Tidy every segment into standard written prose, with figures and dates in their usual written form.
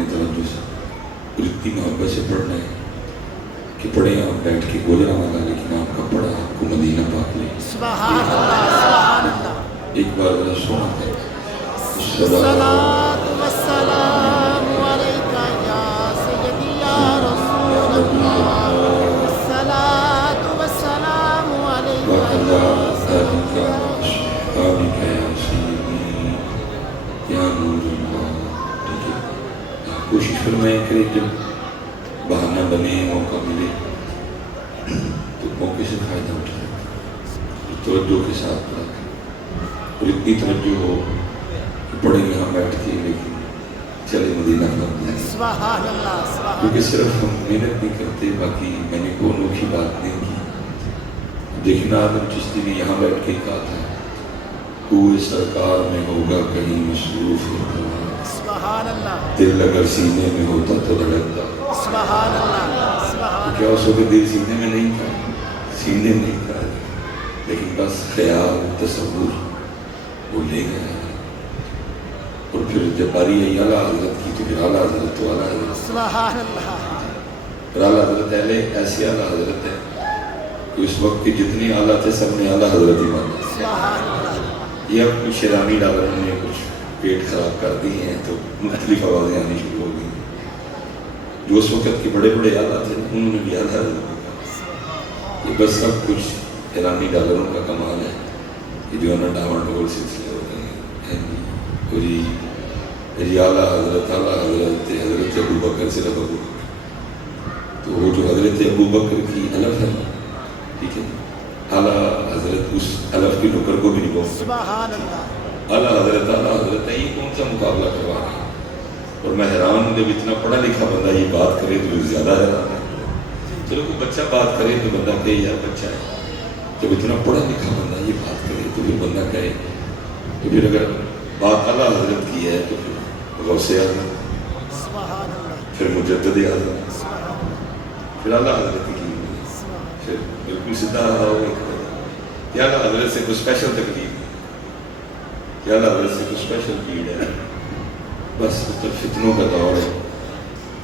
اپنی توجہ سے اور اتنی محبت سے پڑھنا ہے کہ پڑھیں آپ بیٹھ کے گوجرا والا، لیکن آپ کا پڑھا آپ کو مدینہ پاک لے۔ سبحان اللہ سبحان اللہ۔ ایک بار ذرا سنا ہے الصلاۃ والسلام علیکہ یا سیدی یا رسول اللہ، الصلاۃ والسلام علیکہ یا سیدی یا یا نور اللہ۔ ٹھیک ہے، کوشش فرمائیں کہ جب بہانہ بنے، موقع ملے تو موقع سے فائدہ اٹھائیں، توجہ کے ساتھ پڑھیں اور اتنی توجہ ہو کہ پڑھیں یہاں بیٹھ کے لیکن چلے مدینہ پاک جائیں۔ سبحان اللہ سبحان کیونکہ صرف ہم محنت نہیں کرتے، باقی میں نے کوئی انوکھی بات نہیں کی۔ دیکھنا آدم چشتی نے یہاں بیٹھ کے کہا تھا کوئی سرکار میں ہوگا کہیں مصروف ہے، سبحان اللہ دل اگر سینے میں ہوتا تو دھڑکتا۔ سبحان اللہ سبحان کیا اس وقت دل سینے میں نہیں تھا، سینے میں نہیں تھا، لیکن بس خیال تصور وہ لے گیا۔ اور پھر جب باری آئی اعلیٰ حضرت کی تو پھر اعلیٰ حضرت تو اعلیٰ حضرت، سبحان اللہ پھر اعلیٰ حضرت ایسی اعلیٰ حضرت ہے کہ اس وقت کے جتنے اعلیٰ تھے سب نے اعلیٰ حضرت ہی مانا۔ سبحان اللہ۔ یہ اب کچھ شیرانی ڈالروں نے کچھ پیٹ خراب کر دی ہیں تو مختلف آوازیں آنی شروع ہو گئی۔ جو اس وقت کے بڑے بڑے اعلیٰ تھے انہوں نے بھی اعلیٰ حضرت کہا۔ یہ بس سب کچھ شیرانی ڈالروں کا کمال ہے کہ جو ہے نا ڈاما ڈول سلسلے ہو گئے ہیں۔ اور یہ اعلیٰ حضرت حضرت ابو بکر صرف ابو بکر، تو وہ جو حضرت ابو بکر کی الف ہے نا، ٹھیک ہے، اعلیٰ حضرت اس الف کی نکر کو بھی نہیں بولتے۔ سبحان اللہ۔ اعلیٰ حضرت ہے، یہ کون سا مقابلہ کروا رہا ہے؟ اور میں حیران ہوں، جب اتنا پڑھا لکھا بندہ یہ بات کرے تو زیادہ حیران ہے۔ چلو کوئی بچہ بات کرے تو بندہ کہے یار بچہ ہے، جب اتنا پڑھا لکھا بندہ یہ بات کرے تو پھر بندہ کہے، تو پھر اگر بات اعلیٰ حضرت کی ہے تو پھر غوث اعظم، سبحان اللہ پھر مجدد اعظم، سبحان پھر اعلیٰ حضرت کی، اللہ۔ پھر بالکل سیدھا ہوگا کہ اعلیٰ حضرت سے کوئی اسپیشل تکلیف ہے، کہ اعلیٰ حضرت سے کوئی اسپیشل پیڑ ہے۔ بس اتر فتنوں کا دور ہے،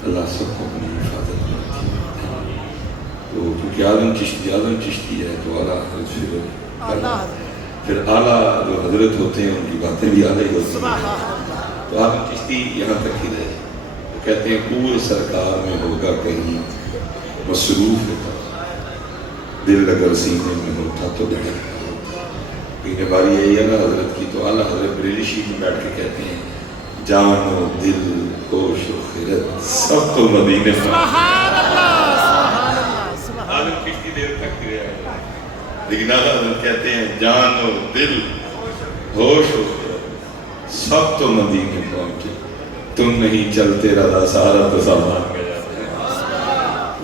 اللہ سب کو اپنی حفاظت میں رکھے۔ تو کیونکہ اعظم چشتی ہے تو اعلیٰ حضرت اعلیٰ حضرت پھر اعلیٰ جو حضرت ہوتے ہیں ان کی باتیں بھی اعلیٰ ہی ہوتی ہیں۔ سبحان اللہ۔ تو اعظم چشتی یہاں تک ہی رہے، وہ کہتے ہیں کوئی سرکار میں ہوگا کہیں مصروف ہوتا، دل اگر سینے میں ہوتا تو دھڑکتا۔ کہیں باری آئی اعلیٰ حضرت کی تو اعلیٰ حضرت بریلی شریف میں بیٹھ کے کہتے ہیں جان و دل ہوش و خیرت سب تو مدینے میں۔ سبحان اللہ سبحان اللہ سبحان اعظم چشتی دیر تک رہا، لیکن اعلیٰ حضرت کہتے ہیں جان و دل ہوش و خیرت سب تو مدینے پہنچے، تم نہیں چلتے رضا سارا تو سامان گیا۔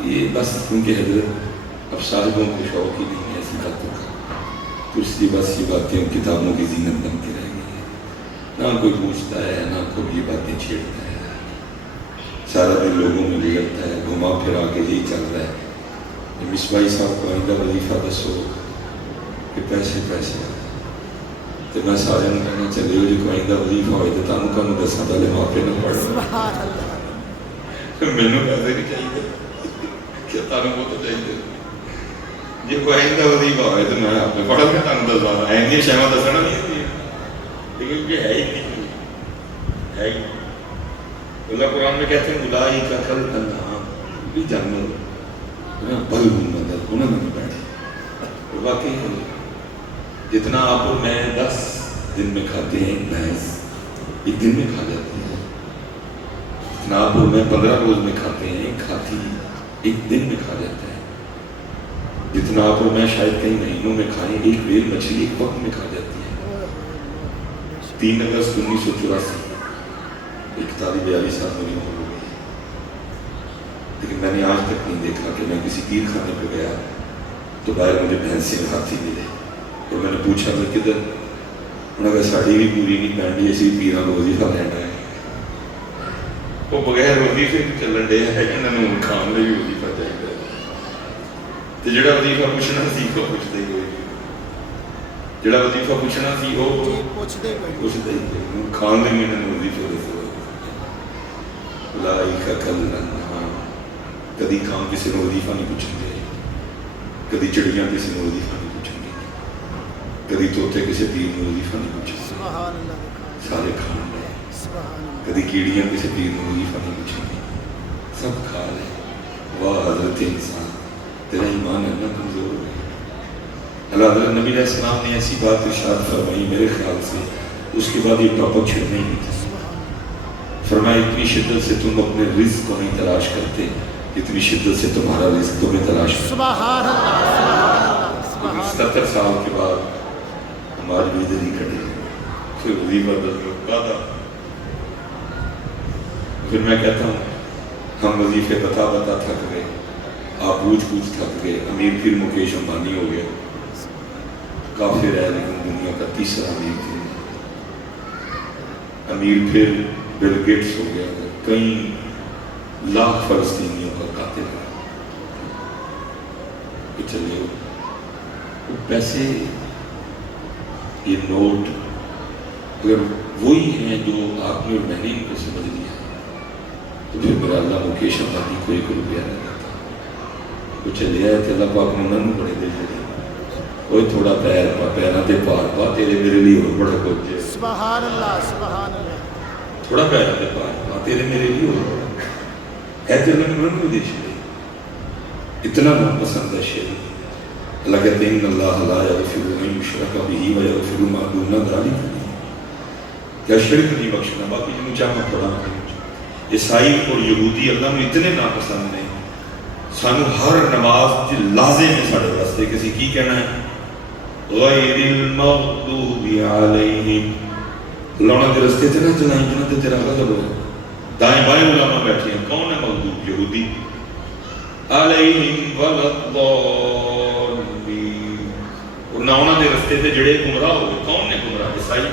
یہ بس کیونکہ حضرت اب صاحبوں کے شوق ہی نہیں ہے ایسی باتوں کا، تو اس لیے بس یہ باتیں کتابوں کی زینت بن کے رہ گئی ہیں، نہ کوئی پوچھتا ہے نہ کوئی یہ باتیں چھیڑتا ہے، سارا دن لوگوں میں گزرتا ہے، گھما پھرا کے یہی چل رہا ہے۔ مصباحی صاحب کو آئندہ وظیفہ دسو کہ پیسے تو میں سارے کہنا چلے ہو جو آئندہ وظیفہ ہوئے تو تمہیں کہوں دساں پہلے ماپے نہ پڑھ سبحان اللہ۔ مینوں پیسے نہیں چاہیے، کیا تمہیں وہ تو چاہیے جی کوئی آئندہ وظیفہ ہوئے تو میں آپ نے پڑھ کے تمہیں دساں ایندیاں شیواں دسنا نہیں ہوتی، لیکن یہ ہے ہی نہیں، ہے ہی اللہ قرآن میں کہتے ہیں اولئک کالانعام بھی جانور بل ہم اضل، انہوں نے بیٹھے اور واقعی جتنا آپ اور میں 10 دن میں کھاتے ہیں بھینس ایک دن میں کھا جاتی ہے، جتنا آپ اور میں 15 روز میں کھاتے ہیں ایک ہاتھی ایک دن میں کھا جاتا ہے، جتنا آپ اور میں شاید کئی مہینوں میں کھائیں ایک ویل مچھلی ایک وقت میں کھا جاتی ہے۔ 3 اگست 1984 41 سال میری عمر ہو گئی، لیکن میں نے آج تک نہیں دیکھا کہ میں کسی پیر خانے پہ گیا تو باہر مجھے بھینس سے ہاتھی ملے اور میں نے پوچھا میں کدھر، انہوں نے کہا ساڑی بھی پوری نہیں پہنی اسی پیران کو وظیفہ لینا ہے، وہ بغیر وظیفے بھی چلن ڈے ہے کہ انہوں نے کھان لے بھی وظیفہ چاہیے، تو جڑا وظیفہ پوچھنا سی وہ پوچھتے ہی ہوئے، جڑا وظیفہ پوچھنا سی وہ پوچھتے ہی کھان لے بھی انہوں نے وظیفہ دسو۔ اولئک کالانعام. کدی کھان کسی کو وظیفہ نہیں پوچھیں گے, کدی چڑیاں کسی کو وظیفہ نہیں پوچھیں گے, کدی طوطے کسی پیر کو وظیفہ نہیں پوچھیں گے, سبحان اللہ. سارے کھان لے. سبحان اللہ. کدی کیڑیاں کسی پیر کو وظیفہ نہیں پوچھیں گے, سب کھا لے. واہ حضرت انسان, تیرا ایمان ہے نا کمزور ہو گیا. اللہ حضرت نبی علیہ السلام نے ایسی بات ارشاد فرمائی, میرے خیال سے اس کے بعد یہ ٹاپک چھڑنا ہی نہیں تھا. فرمایا اتنی شدت سے تم اپنے رزق کو نہیں تلاش کرتے, اتنی شدت سے تمہارا رزق تمہیں تلاش کرتے. سبحان اللہ. سبحان اللہ. سبحان اللہ. 70 سال کے بعد ہماری بھی دلی کھڑی, پھر وظیفہ تھا. پھر میں کہتا ہوں ہم وظیفے بتا بتا تھک گئے, آپ پوچھ پوچھ تھک گئے. امیر پھر مکیش امبانی ہو گیا, کافر ہے لیکن دنیا کا تیسرا امیر تھے. امیر پھر بل گیٹس ہو گیا, کئی لاکھ فلسطینیوں کا قاتل ہے. چلیے وہ پیسے, یہ نوٹ اگر وہی ہیں جو آپ نے اور میں نے ان کو سمجھ لیا تو پھر میرا اللہ مکیش امبانی کو 1 روپیہ نہ دیتا. وہ چلے آئے تھے, اللہ پاک نے انہوں نے بڑے دل چلے, کوئی تھوڑا پیر پا, پیروں تے پار پا, تیرے میرے لیے اور بڑا کچھ ہے. سبحان اللہ. سبحان اللہ. تھوڑا پیروں تے پار پا, تیرے میرے لیے اور بڑا ہے. تو اللہ نے انہوں نے دیش لے, اتنا ناپسند ہے شریف. اللہ کہتے ہیں ان اللہ لا یغفر ان یشرک بہ ویغفر ما دون ذلک. کیا شرک نہیں بخشنا. باقی جو چاہ میں پڑھا, عیسائی اور یہودی اللہ میں اتنے ناپسند ہیں, سانو ہر نماز لازم ہے ساڑھے واسطے کسی کی کہنا ہے غیر المغضوب علیہم. لونا دے رستے تھے نا چلائیں جنہوں نے تیرا غضب ہو. دائیں بائیں علماء بیٹھے ہیں, کون ہے مغضوب؟ یہودی. علیہم ولضالین, اور نہ انہوں نے رستے تھے جڑے گمراہ ہو گئے. کون نے گمراہ؟ عیسائی.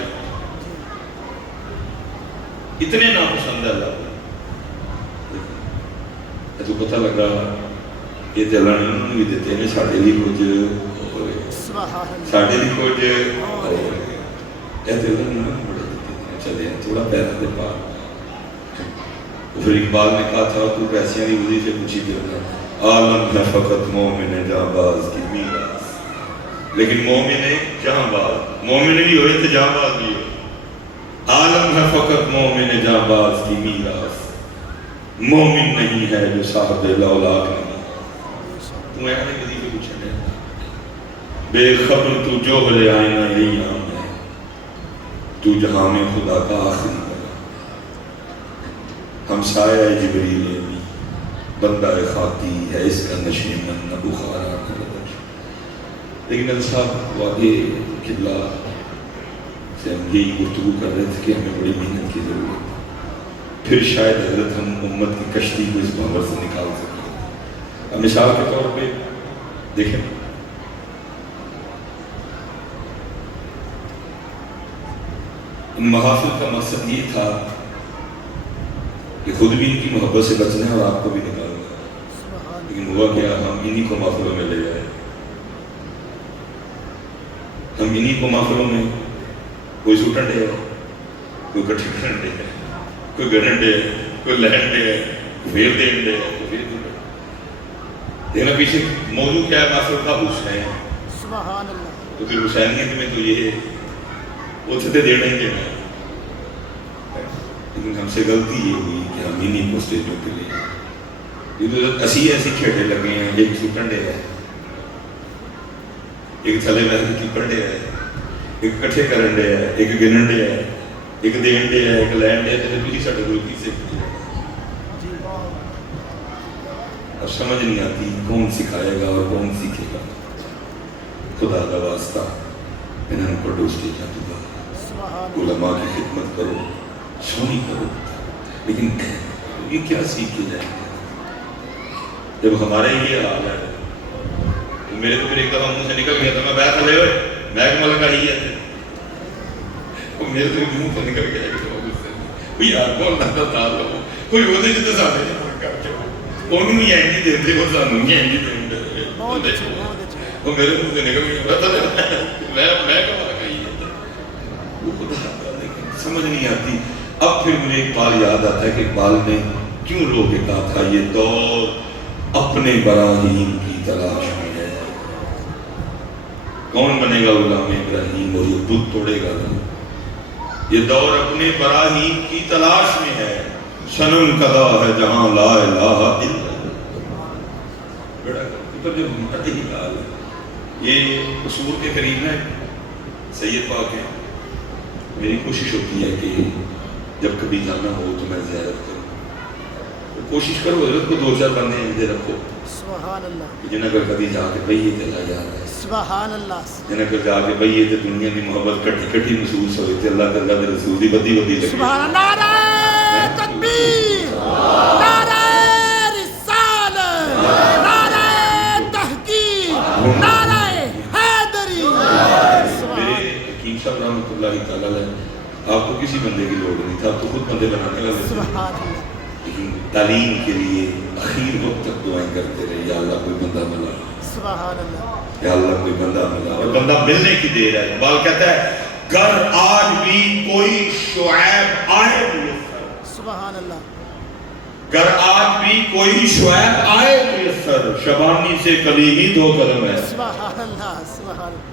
اتنے ناپسند ہے اللہ کو. تو پتہ لگا یہ جلن انہوں نے بھی دیتے ہیں, ساڑھے لی کچھ ساڑھے لی کچھ کہتے ہیں بڑے دیتے ہیں. چلے تھوڑا پیروں دے پار. پھر اقبال نے کہا تھا تو پیسیاں نہیں وزی سے پوچھی دیتا, عالم ہے فقط مومن جہاں باز کی میراث. لیکن مومن جہاں باز, مومن بھی ہوئے تو جہاں باز بھی ہوئے. عالم ہے فقط مومن جہاں باز کی میراث, مومن نہیں ہے جو صاحب لولاک نہیں. تو میں نے کسی کو پوچھا ہے بے خبر تو جو بلے آئینہ یہی عام ہے, تو جہاں میں خدا کا آخری ہے. ہم سایہ جبریل امی, بندہ خاکی ہے اس کا نشیمن نہ بخارا نہ بدش. لیکن صاحب واقعی قبلہ سے ہم یہی گفتگو کر رہے تھے کہ ہمیں بڑی محنت کی ضرورت ہے, پھر شاید حضرت ہم امت کی کشتی کو اس بھنور سے نکال سکیں. اب مثال کے طور پہ دیکھیں, محافل کا مقصد یہ تھا کہ خود بھی ان کی محبت سے بچنا ہے اور آپ کو بھی نکالنا ہے. لیکن ہوا کیا, ہم انہی کو محفلوں میں لے جائے. ہم انہی کو محفلوں میں, کوئی سوٹن ڈے ہے, کوئی کٹھی کرن ڈے ہے, کوئی گڑن ڈے ہے, کوئی لہن ڈے ہے, کوئی فیر دین ڈے ہے, کوئی فیر دین ڈے ہے. دیکھنا پیچھے موضوع کیا ہے محفل کا؟ حسین. سبحان اللہ. تو پھر حسینیت میں تو یہ اتنے دینا ہی دینا ہے. لیکن ہم سے غلطی یہ ہوئی کہ ہم انہی کو اسٹیجوں پہ لے آئے. یہ تو اسی ایسی کھیڑے لگے ہیں, ایک سوٹن ڈے ہے, ایک تھلے محل کی پڑھے ہے, ایک کٹھے کرن ڈے ہے, ایک گنن ڈے ہے, ایک دین ڈے ہے, ایک لین ڈے ہے. تو پھر ساڑھے گروہ کی سے اب سمجھ نہیں آتی کون سکھائے گا اور کون سیکھے گا. خدا کا واسطہ انہوں کو دوستی جاتی بات, علماء کی خدمت کرو, سونی کرو. لیکن یہ کیا سیکھ کے جائیں گے جب ہمارے یہ حال ہے. میرے تو پھر ایک دفعہ منہ سے نکل گیا تھا, میں بیٹھ لے ہوئے میں ملک ہی ہے, میرے تو منہ سے نکل گیا کوئی یار کون لگتا تھا کوئی وہ دے جتے ساتھ انہوں ہی اینجی دے دے, وہ سانوں ہی اینجی دے دے. وہ میرے منہ سے نکل گیا میں کہا کہی ہے. وہ خدا کا لیکن سمجھ نہیں آتی. اب پھر مجھے اقبال یاد آتا ہے کہ اقبال نے کیوں رو کے کہا تھا یہ دور اپنے براہیم کی تلاش میں ہے. کون بنے گا غلام ابراہیم اور یہ بت توڑے گا نا. یہ دور اپنے براہیم کی تلاش میں ہے. صنم کدا ہے جہاں لا الہ الا اللہ. بڑا تو جو مٹی ہی حال ہے. یہ قصور کے قریب ہے سید پاک ہے. میری کوشش ہوتی ہے کہ جب کبھی جانا ہو تو میں زیارت کروں. تو کوشش کرو حضرت کو 2-4 بندے اندے رکھو سبحان اللہ جنہیں اگر کبھی جا کے بھئی یہ چلا جا رہا ہے. سبحان اللہ جنہیں اگر جا کے بھئی یہ دنیا کی محبت کٹھی محسوس ہوئی تھی اللہ کے اللہ کے رسول دی بدی بدی لگی. سبحان اللہ. نعرہ تکبیر، نعرہ رسالت، نعرہ تحقیق، نعرہ حیدری. میرے حکیم صاحب رحمۃ اللہ تعالیٰ علیہ آپ کو کسی بندے کی لوڑ نہیں تھا. آپ تو خود بندے بنانے والے تھے. سبحان اللہ. لیکن تعلیم کے لیے اخیر وقت تک دعائیں کرتے رہے یا اللہ کوئی بندہ ملا, سبحان اللہ, یا اللہ کوئی بندہ ملا. اور بندہ ملنے کی دیر ہے. اقبال کہتا ہے گر آج بھی کوئی شعیب آئے میسر, سبحان اللہ, گر آج بھی کوئی شعیب آئے میسر, شبانی سے کلیمی 2 قدم ہے. سبحان اللہ, سبحان اللہ.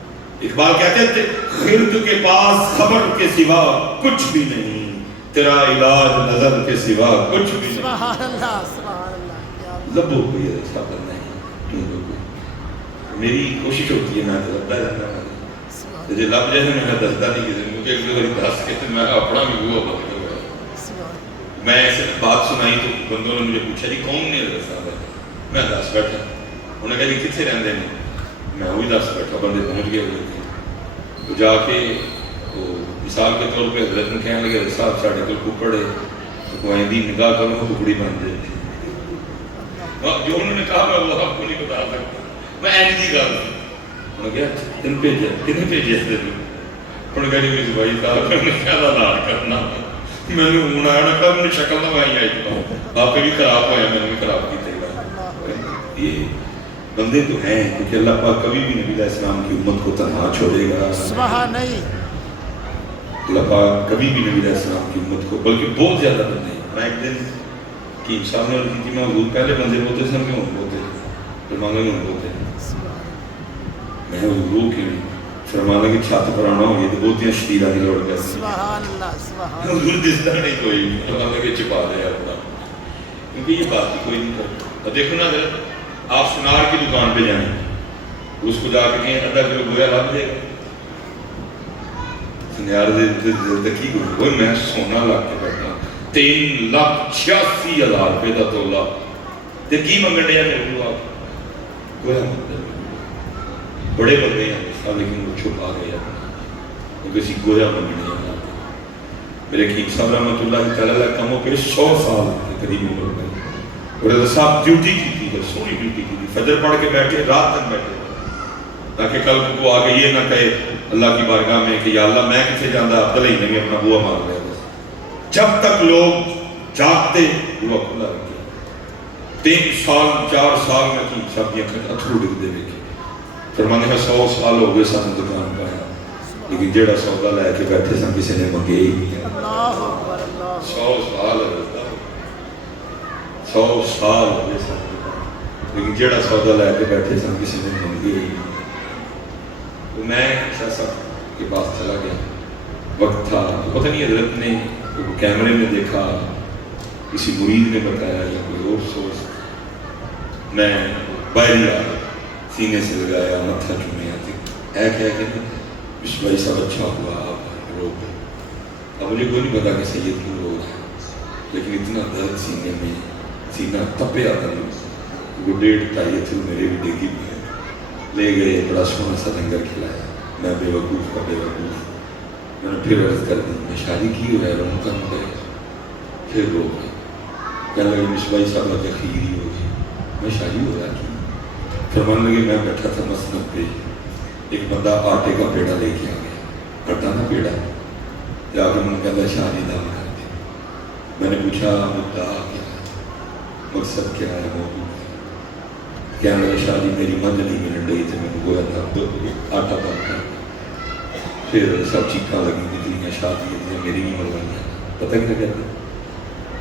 اقبال کہتے تھے خرد کے پاس خبر کے سوا کچھ بھی نہیں, تیرا علاج نظر کے سوا کچھ بھی نہیں. سبحان اللہ, سبحان اللہ. لبوں کو یہ رسا کرنا ہے. میری کوشش ہوتی ہے میں لبا رہنا ہے. جب لب جائے میں دستا نہیں کسی مجھے ایک بار دس کے تو میں اپنا بھی ہوا بند ہو گیا. میں ایسے بات سنائی تو بندوں نے مجھے پوچھا جی کون نے دسا ہے, میں دس بیٹھا. انہوں نے کہا جی کتنے رہتے ہیں, میں وہی دس بیٹھا. بندے پہنچ گئے ہوئے تھے تو جا کے مثال کے طور پہ حضرت نے کہنے لگے صاحب ساڑھے کو کپڑ ہے تو کوئی دی نگاہ کرو ٹکڑی بن جائے. جو انہوں نے کہا میں وہ آپ کو نہیں بتا سکتا, میں این دی گل. انہوں نے کہا تین بھیجا, کتنے بھیجے تھے؟ انہوں نے کہا جی میری بھائی صاحب میں نے کیا لاڑ کرنا, میں نے ہوں آیا کہا میں نے شکل نوائی آئی تو آپ بھی خراب ہویا, میں نے بھی خراب کی تھی. یہ بندے تو ہیں کیونکہ اللہ پاک کبھی بھی نبی علیہ السلام کی امت کو تنہا چھوڑے گا سبحان نہیں. اللہ پاک کبھی بھی نبی علیہ السلام کی امت کو, بلکہ بہت زیادہ بندے ہیں. میں ایک دن کی صاحب نے کی تھی میں حضور پہلے بندے بولتے سن کے ہوں بولتے پھر مانگے میں بولتے میں حضور کی فرمانا کی چھات پر آنا ہوئی تو بہت ہی شتیرہ کی لوڑ گیا. سبحان اللہ, سبحان حضور دستا نہیں کوئی, فرمانا کے چھپا دے اپنا, کیونکہ یہ بات ہی کوئی نہیں کرتا. اور دیکھو نا اگر آپ سنار کی دکان پہ جائیں اس کو جا کے کہیں آدھا کلو گویا لگ جائے گا. سنیار دکی کوئی میں سونا لگ کے بیٹھا 3,86,000 روپے کا تولا تے کی منگن دیا میرے کو آپ گویا منگن. بڑے بندے ہیں لیکن وہ چھپا گیا کیونکہ اسی گویا منگن دیا. میرے حکیم صاحب رحمۃ اللہ تعالیٰ کموں پہ 100 سال کے قریب عمر میں اور صاحب ڈیوٹی کی تھی, سونی ڈیوٹی کی تھی. فجر پڑھ کے بیٹھے رات تک بیٹھے تاکہ کل کو آگے یہ نہ کہے اللہ کی بارگاہ میں کہ یا اللہ میں کسے جاندہ عبداللہ ہی نہیں اپنا بوا مار لیا. جب تک لوگ جاگتے بوا کھلا رکھے. 3 سال 4 سال میں کی سب یہ اتھرو ڈگ دے گے. فرمانے کا 100 سال ہو گئے سن دکان پایا لیکن جیڑا سودا لے کے بیٹھے سن کسی نے منگے ہی نہیں. 100 سال 100 سال ہو گئے سن لیکن جیڑا سودا لے کے بیٹھے سن کسی نے منگے ہی نہیں. تو میں شاہ صاحب کے پاس چلا گیا. وقت تھا تو پتہ نہیں حضرت نے کیمرے میں دیکھا, کسی مرید نے بتایا یا کوئی اور سوچ. میں باہر آ سینے سے لگایا, متھا چومیا ہے کہ بھائی صاحب اچھا ہوا آپ رو گئے. اب مجھے کوئی نہیں پتا کہ سید کیوں رو رہا ہے لیکن اتنا درد سینے میں, سینہ تپے آتا نہیں. وہ 1.5 تھے میرے بھی ڈیگی میں لے گئے, بڑا سونا سا لنگر کھلایا. میں بے وقوف کا بے وقوف. میں نے پھر عرض کر دی میں شادی کی ہو رہا ہے روم کم گئے. پھر رو گئے. کہنے لگے مصباحی صاحب لگے خیری ہو گئی. میں شادی ہو رہا کی. فرمانے لگے میں بیٹھا تھا مسند پہ, ایک بندہ آٹے کا پیڑا لے کے آ گیا. کٹا نا پیڑا جا کے من کہتا شادی دام کر دی. میں نے پوچھا مدعا کیا ہے, مقصد کیا ہے, موضوع کہنے لگے شادی میری من نہیں ملن رہی تھی. میں نے گویا تھا آٹا دام کر دیا. پھر سب چیخاں لگی نکلیاں شادی میری بھی مر گئی. پتہ کیا کہتے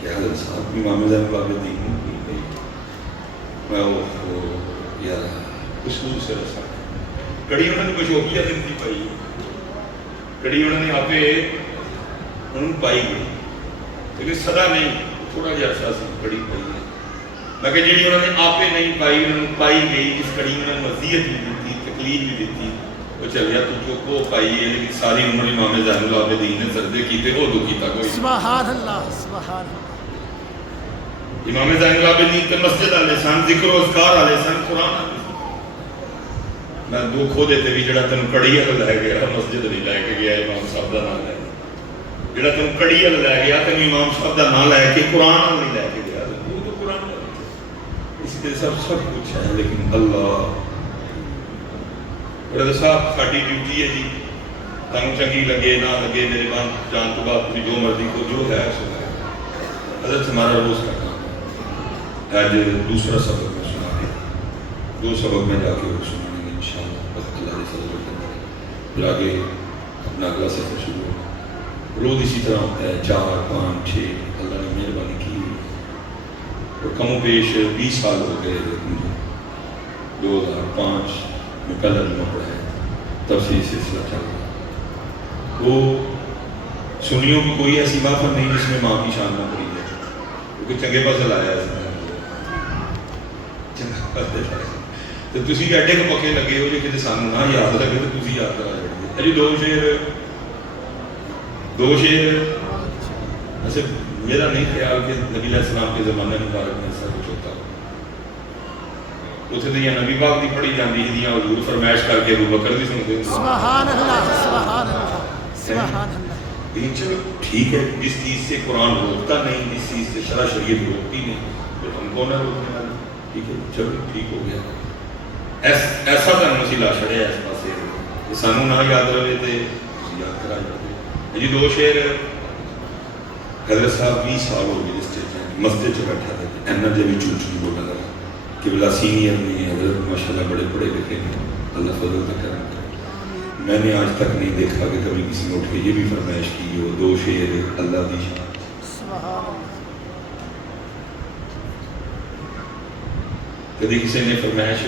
کیا حضرت صاحب امام زین العابدین میں وہ یار اصول سے رسا کڑی انہوں نے کچھ ہوگیا زندگی پائی کڑی انہوں نے آپ انہوں پائی گئی لیکن سدا نہیں تھوڑا جہا عرصہ سی کڑی پائی ہے میں کہ جی انہوں نے آپ نہیں پائی انہوں نے پائی گئی اس کڑی انہوں نے مزیت بھی دیتی تکلیف بھی دیتی وہ چل گیا تو جو کو پائی ہے لیکن ساری عمر امام زین العابدین نے سردے کیتے وہ دکھی تھا کوئی سبحان اللہ سبحان اللہ امام زین العابدین تے مسجد والے سن ذکر و اذکار والے سن قرآن والے سن میں دو کھو دیتے بھی جڑا تینوں کڑی ہل لے گیا مسجد نہیں لے کے گیا امام صاحب دا نام لے جڑا تینوں کڑی ہل لے گیا تینوں امام صاحب دا نام لے کے قرآن نہیں لے کے گیا وہ تو قرآن والے اس کے سب کچھ ہے لیکن اللہ برادر صاحب ساڈی ڈیوٹی ہے جی تانوں چنگی لگے نہ لگے میرے مان جان تو بعد تسی جو مرضی کو جو ہے سو ہے حضرت ہمارا روز کا کام ہے آج دوسرا سبق میں سنا ہے دو سبق میں جا کے وہ سنائیں گے انشاءاللہ اللہ کے فضل و کرم پھر آگے اپنا اگلا سفر شروع ہوگا روز اسی طرح ہوتا ہے 4 5 6 اللہ نے مہربانی کی اور کم و بیش 20 سال ہو گئے 2005 میں پہلا جمعہ پڑھا ہے تب سے یہ سلسلہ چل رہا ہے وہ سنیوں کی کوئی ایسی محفل نہیں جس میں ماں کی شان نہ پڑی ہے کیونکہ چنگے پازل آیا ہے تو تسی ایڈے کو پکے لگے ہو جو کہ سانو نہ یاد لگے تو تسی یاد کرا جائے جی دو شیر ایسے میرا نہیں خیال کہ نبی علیہ السلام کے زمانے مبارک میں ایسا کچھ ہوتا اتنے دیا نبی پاک دی پڑھی جاندی ہے حضور فرمائش کر کے ابو بکر دی سنتے ہیں سبحان اللہ سبحان اللہ سبحان اللہ لیکن چلو ٹھیک ہے جس چیز سے قرآن روکتا نہیں جس چیز سے شرع شریعت روکتی نہیں پھر ہم کو نہ روکنے والا ٹھیک ہے چلو ٹھیک ہو گیا ایسا تو مسئلہ چھڑے اس پاسے سانو نہ یاد رہے تھے یاد کرا جاتے جی 2 شعر حضرت صاحب 20 سال ہو گئے مسجد سے بیٹھا تھا اینا جب چوچ نہیں بولا لگا کہ بلا سینئر نہیں حضرت ماشاءاللہ بڑے پڑھے لکھے ہیں اللہ فضل کا کرم کرے میں نے آج تک نہیں دیکھا کہ کبھی کسی نے اٹھ کے یہ بھی فرمائش کی ہو 2 شعر اللہ دی شان سبحان اللہ کبھی کسی نے فرمائش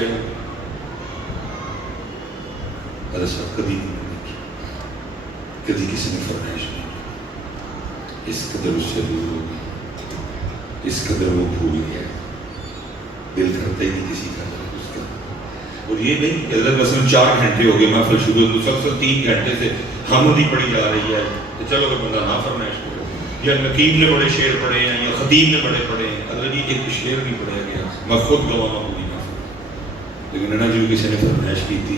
حضرت صاحب کبھی نہیں کی کبھی کسی نے فرمائش نہیں اس قدر اس سے دور ہو گئی اس قدر وہ بھول گیا دل کرتا ہی نہیں کسی کا اس کا اور یہ نہیں کہ حضرت مثلا 4 گھنٹے ہو گئے محفل شروع مسلسل 3 گھنٹے سے حمد ہی پڑھی جا رہی ہے کہ چلو کہ بندہ نہ فرمائش کرو یا نقیب نے بڑے شعر پڑھے ہیں یا خطیب نے بڑے پڑھے ہیں حضرت جی ایک شعر نہیں پڑھا گیا میں خود گواہ ہوں لیکن نہ جو کسی نے فرمائش کی تھی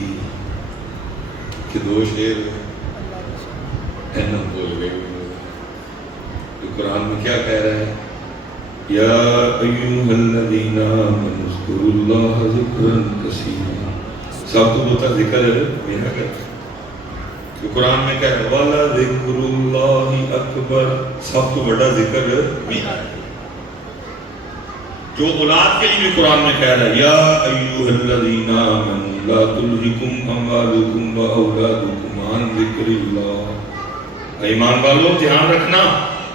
کہ 2 شعر اہم بول گئے تو قرآن میں کیا کہہ رہا ہے یا ایوہ الذین آمنوا اذکروا اللہ ذکرا کثیرا سب تو ہوتا ذکر میرا کرتا تو قرآن میں کہہ رہا ہے وَلَذِكْرُ اللَّهِ أَكْبَرُ سب تو بڑا ذکر میرا ہے جو اولاد کے لیے قرآن میں کہہ رہا ہے یا ایوہ الذین آمنوا لا تلہکم اموالکم واولادکم عن ذکر اللہ ایمان والو دھیان رکھنا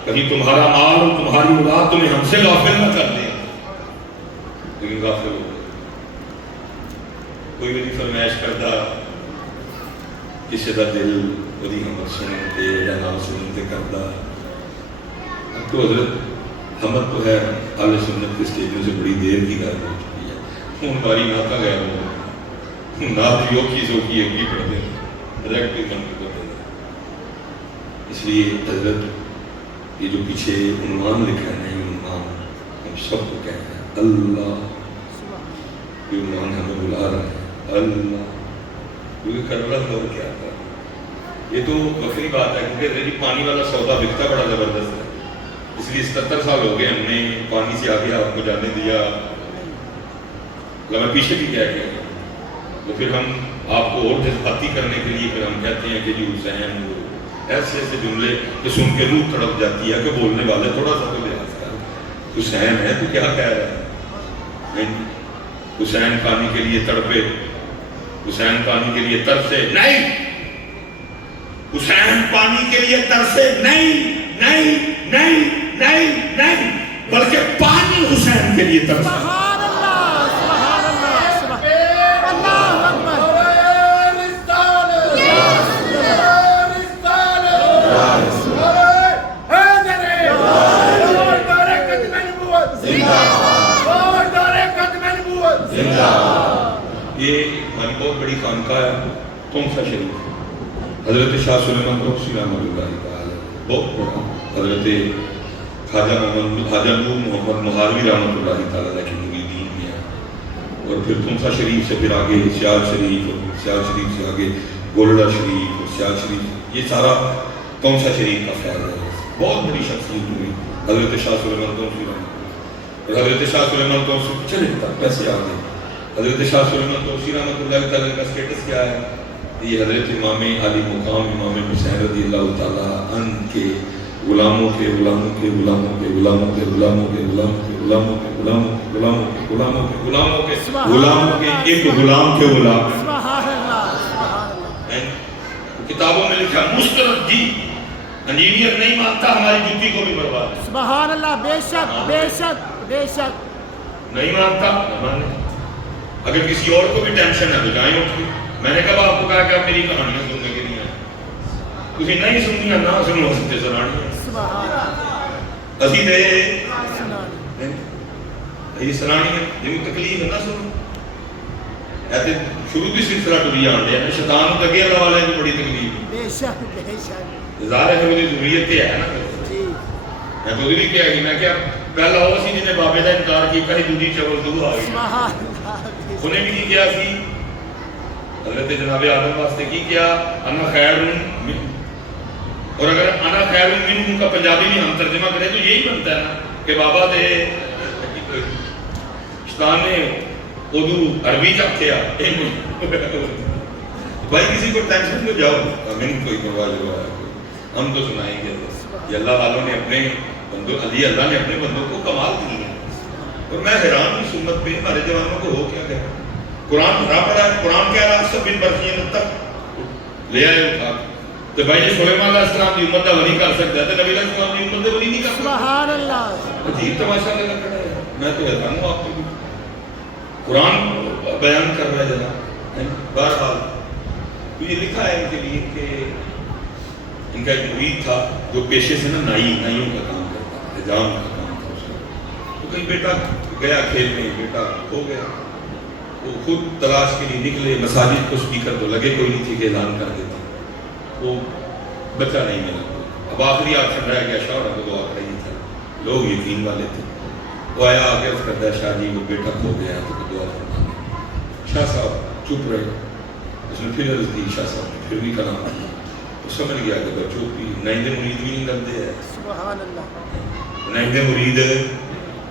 کہیں تمہارا مال اور تمہاری اولاد تمہیں ہم سے غافل نہ کر دے لیکن غافل ہو گئے کوئی بھی فرمائش کرتا کسی کا دل وہی ہم سنتے یا نام سنتے کرتا اب تو حضرت حمد تو ہے اہل سنت کے اسٹیجوں سے بڑی دیر کی غائب ہو چکی ہے ان باری ناتا غائب ہو نات جو چیز ہوگی ہے پڑھ دیں ڈائریکٹ من کو کر دیں اس لیے حضرت یہ جو پیچھے عنوان لکھا ہے یہ عنوان ہم سب کو کہتے ہیں اللہ یہ عنوان ہمیں بلا رہا ہے اللہ کیونکہ کرنا دور کیا تھا یہ تو بکری بات ہے کیونکہ ریڈی پانی والا سودا بکتا بڑا زبردست ہے اس لیے 77 سال ہو گئے ہم نے پانی سے آگے آپ کو جانے دیا میں پیچھے بھی کیا گیا تو پھر ہم آپ کو اور جذباتی کرنے کے لیے پھر ہم کہتے ہیں کہ جی حسین وہ ایسے ایسے جملے کہ سن کے روح تڑپ جاتی ہے کہ بولنے والے تھوڑا سا تو لحاظ کر حسین ہے تو کیا کہہ رہا ہے حسین پانی کے لیے تڑپے حسین پانی کے لیے ترسے نہیں حسین پانی کے لیے ترسے نہیں نہیں نہیں نہیں بلکہ پانی حسین کے لیے ترسا. سبحان اللہ سبحان اللہ اللہ اکبر. یہ ہماری بہت بڑی خانقاہ ہے تونسا شریف. حضرت شاہ سلیمان توسی رحمۃ اللہ تعالی بہت بڑا. حضرت خواجہ نور محمد مہاروی رحمۃ اللہ تعالی کی مریدین میں ہے. اور پھر تونسا شریف سے پھر آگے سیال شریف, اور سیال شریف سے آگے گولڈا شریف, اور سیال شریف, یہ سارا تونسا شریف کا فیض ہے. بہت بڑی شخصیت ہوئی حضرت شاہ سلیمان توسی رحمۃ. اور حضرت شاہ سلیمان توسی چلے تک پیسے آگے. حضرت شاہ سلیمان توسی رحمۃ اللہ تعالی کا اسٹیٹس کیا ہے؟ یہ حضرت امام علی مقام امام حسین رضی اللہ تعالیٰ عنہ کے غلاموں کے غلاموں کے غلاموں کے غلاموں کے غلاموں کے غلاموں کے غلاموں کے غلاموں کے غلاموں کے غلاموں کے غلاموں کے غلاموں کے ایک غلام کے غلام. سبحان اللہ سبحان اللہ. کتابوں میں لکھا مسترد جی انجینئر نہیں مانتا ہماری جوتی کو بھی برباد. سبحان اللہ. بے شک بے شک بے شک. نہیں مانتا نہ مانے. اگر کسی اور کو بھی ٹینشن ہے تو جائیں اٹھ کے. میں نے کب آپ کو کہا کہ آپ میری کہانیاں سننے کے لیے آئے؟ تھی نہیں سننی نہ سنو سکتے سنانی اسی دے یہ سنانی ہے جن کو تکلیف ہے نہ سنو. ایسے شروع بھی سلسلہ ٹوری آن دیا شیطان کو تکیہ اللہ والے کو بڑی تکلیف. بے شک بے شک. ظاہر ہے میری ضروریت ہے نا. میں تو بھی کیا کہ میں کیا پہلا ہو سی جنہیں بابے کا انکار کی کہیں دوسری چول دو آ گئی. انہیں بھی نہیں کیا سی حضرت جناب آدم واسطے کی کیا انا خیر من. اور اگر انا خیر من کا پنجابی میں ہم ترجمہ کریں تو یہی بنتا ہے نا کہ بابا دے شیطان نے اردو عربی کا کیا بھائی کسی کو ٹینشن میں جاؤ ہمیں کوئی پرواہ جو ہے ہم تو سنائیں گے. یہ اللہ والوں نے اپنے بندوں علی اللہ نے اپنے بندوں کو کمال دی ہے. اور میں حیران ہوں سنت پہ ہمارے جوانوں کو ہو کیا گیا. قرآن بھرا پڑا ہے. قرآن کہہ رہا سب بن برقین تک لے آئے اٹھا تو بھائی جو سلیمان علیہ السلام کی امت کا ولی کر سکتا ہے تو نبی علیہ السلام کی امت کا ولی نہیں کر سکتا. سبحان اللہ. عجیب تماشا لگا کھڑا ہے. میں تو حیران ہوں آپ کو. قرآن بیان کر رہا ہے جناب. بہرحال تو یہ لکھا ہے ان کے لیے کہ ان کا ایک مرید تھا جو پیشے سے نا نائیوں کا کام کرتا تھا, حجام کا کام تھا اس کا. تو کہیں بیٹا گیا کھیلنے, بیٹا ہو گیا. وہ خود تلاش کے لیے نکلے, مساجد کو اسپیکر تو لگے کوئی نہیں تھی کہ اعلان کر دیتا. وہ بچہ نہیں ملا. اب آخری آپشن رہ گیا شوہر کو دعا کرائی تھا. لوگ یقین والے تھے. وہ آیا آ کے اس کرتا ہے شاہ جی وہ بیٹا کھو گیا ہے تو دعا فرما دیں. شاہ صاحب چپ رہے. اس نے پھر عرض دی. شاہ صاحب نے پھر بھی کلام دیا. وہ سمجھ گیا کہ بچوں کی نائند مرید بھی نہیں لگتے ہیں. سبحان اللہ. نائند مرید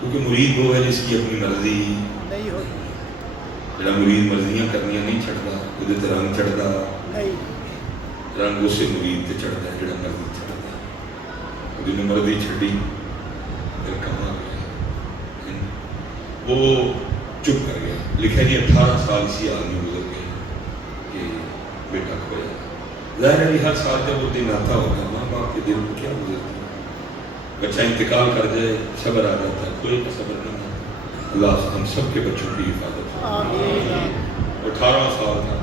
کیونکہ مرید وہ ہے جس کی اپنی مرضی نہیں ہوئی. جڑا مرید مرضیاں کرنیاں نہیں چھڑتا وہ رنگ چڑھتا نہیں. رنگ اسے مرید تے چڑھتا ہے جڑا مرضی چڑھتا ہے. جنہیں مرضی چھڑی پھر کما گیا. وہ چپ کر گیا. لکھا نہیں 18 سال اسی آدمی گزر گئے کہ بیٹا کھویا. ظاہر ہے ہر سال جب وہ دن آتا ہوگا ماں باپ کے دل میں کیا گزرتی ہے. بچہ انتقال کر جائے صبر آ جاتا ہے. کوئی کا صبر نہیں ہے. اللہ ہم سب کے بچوں کی حفاظت. آمین. 18 سال تھا.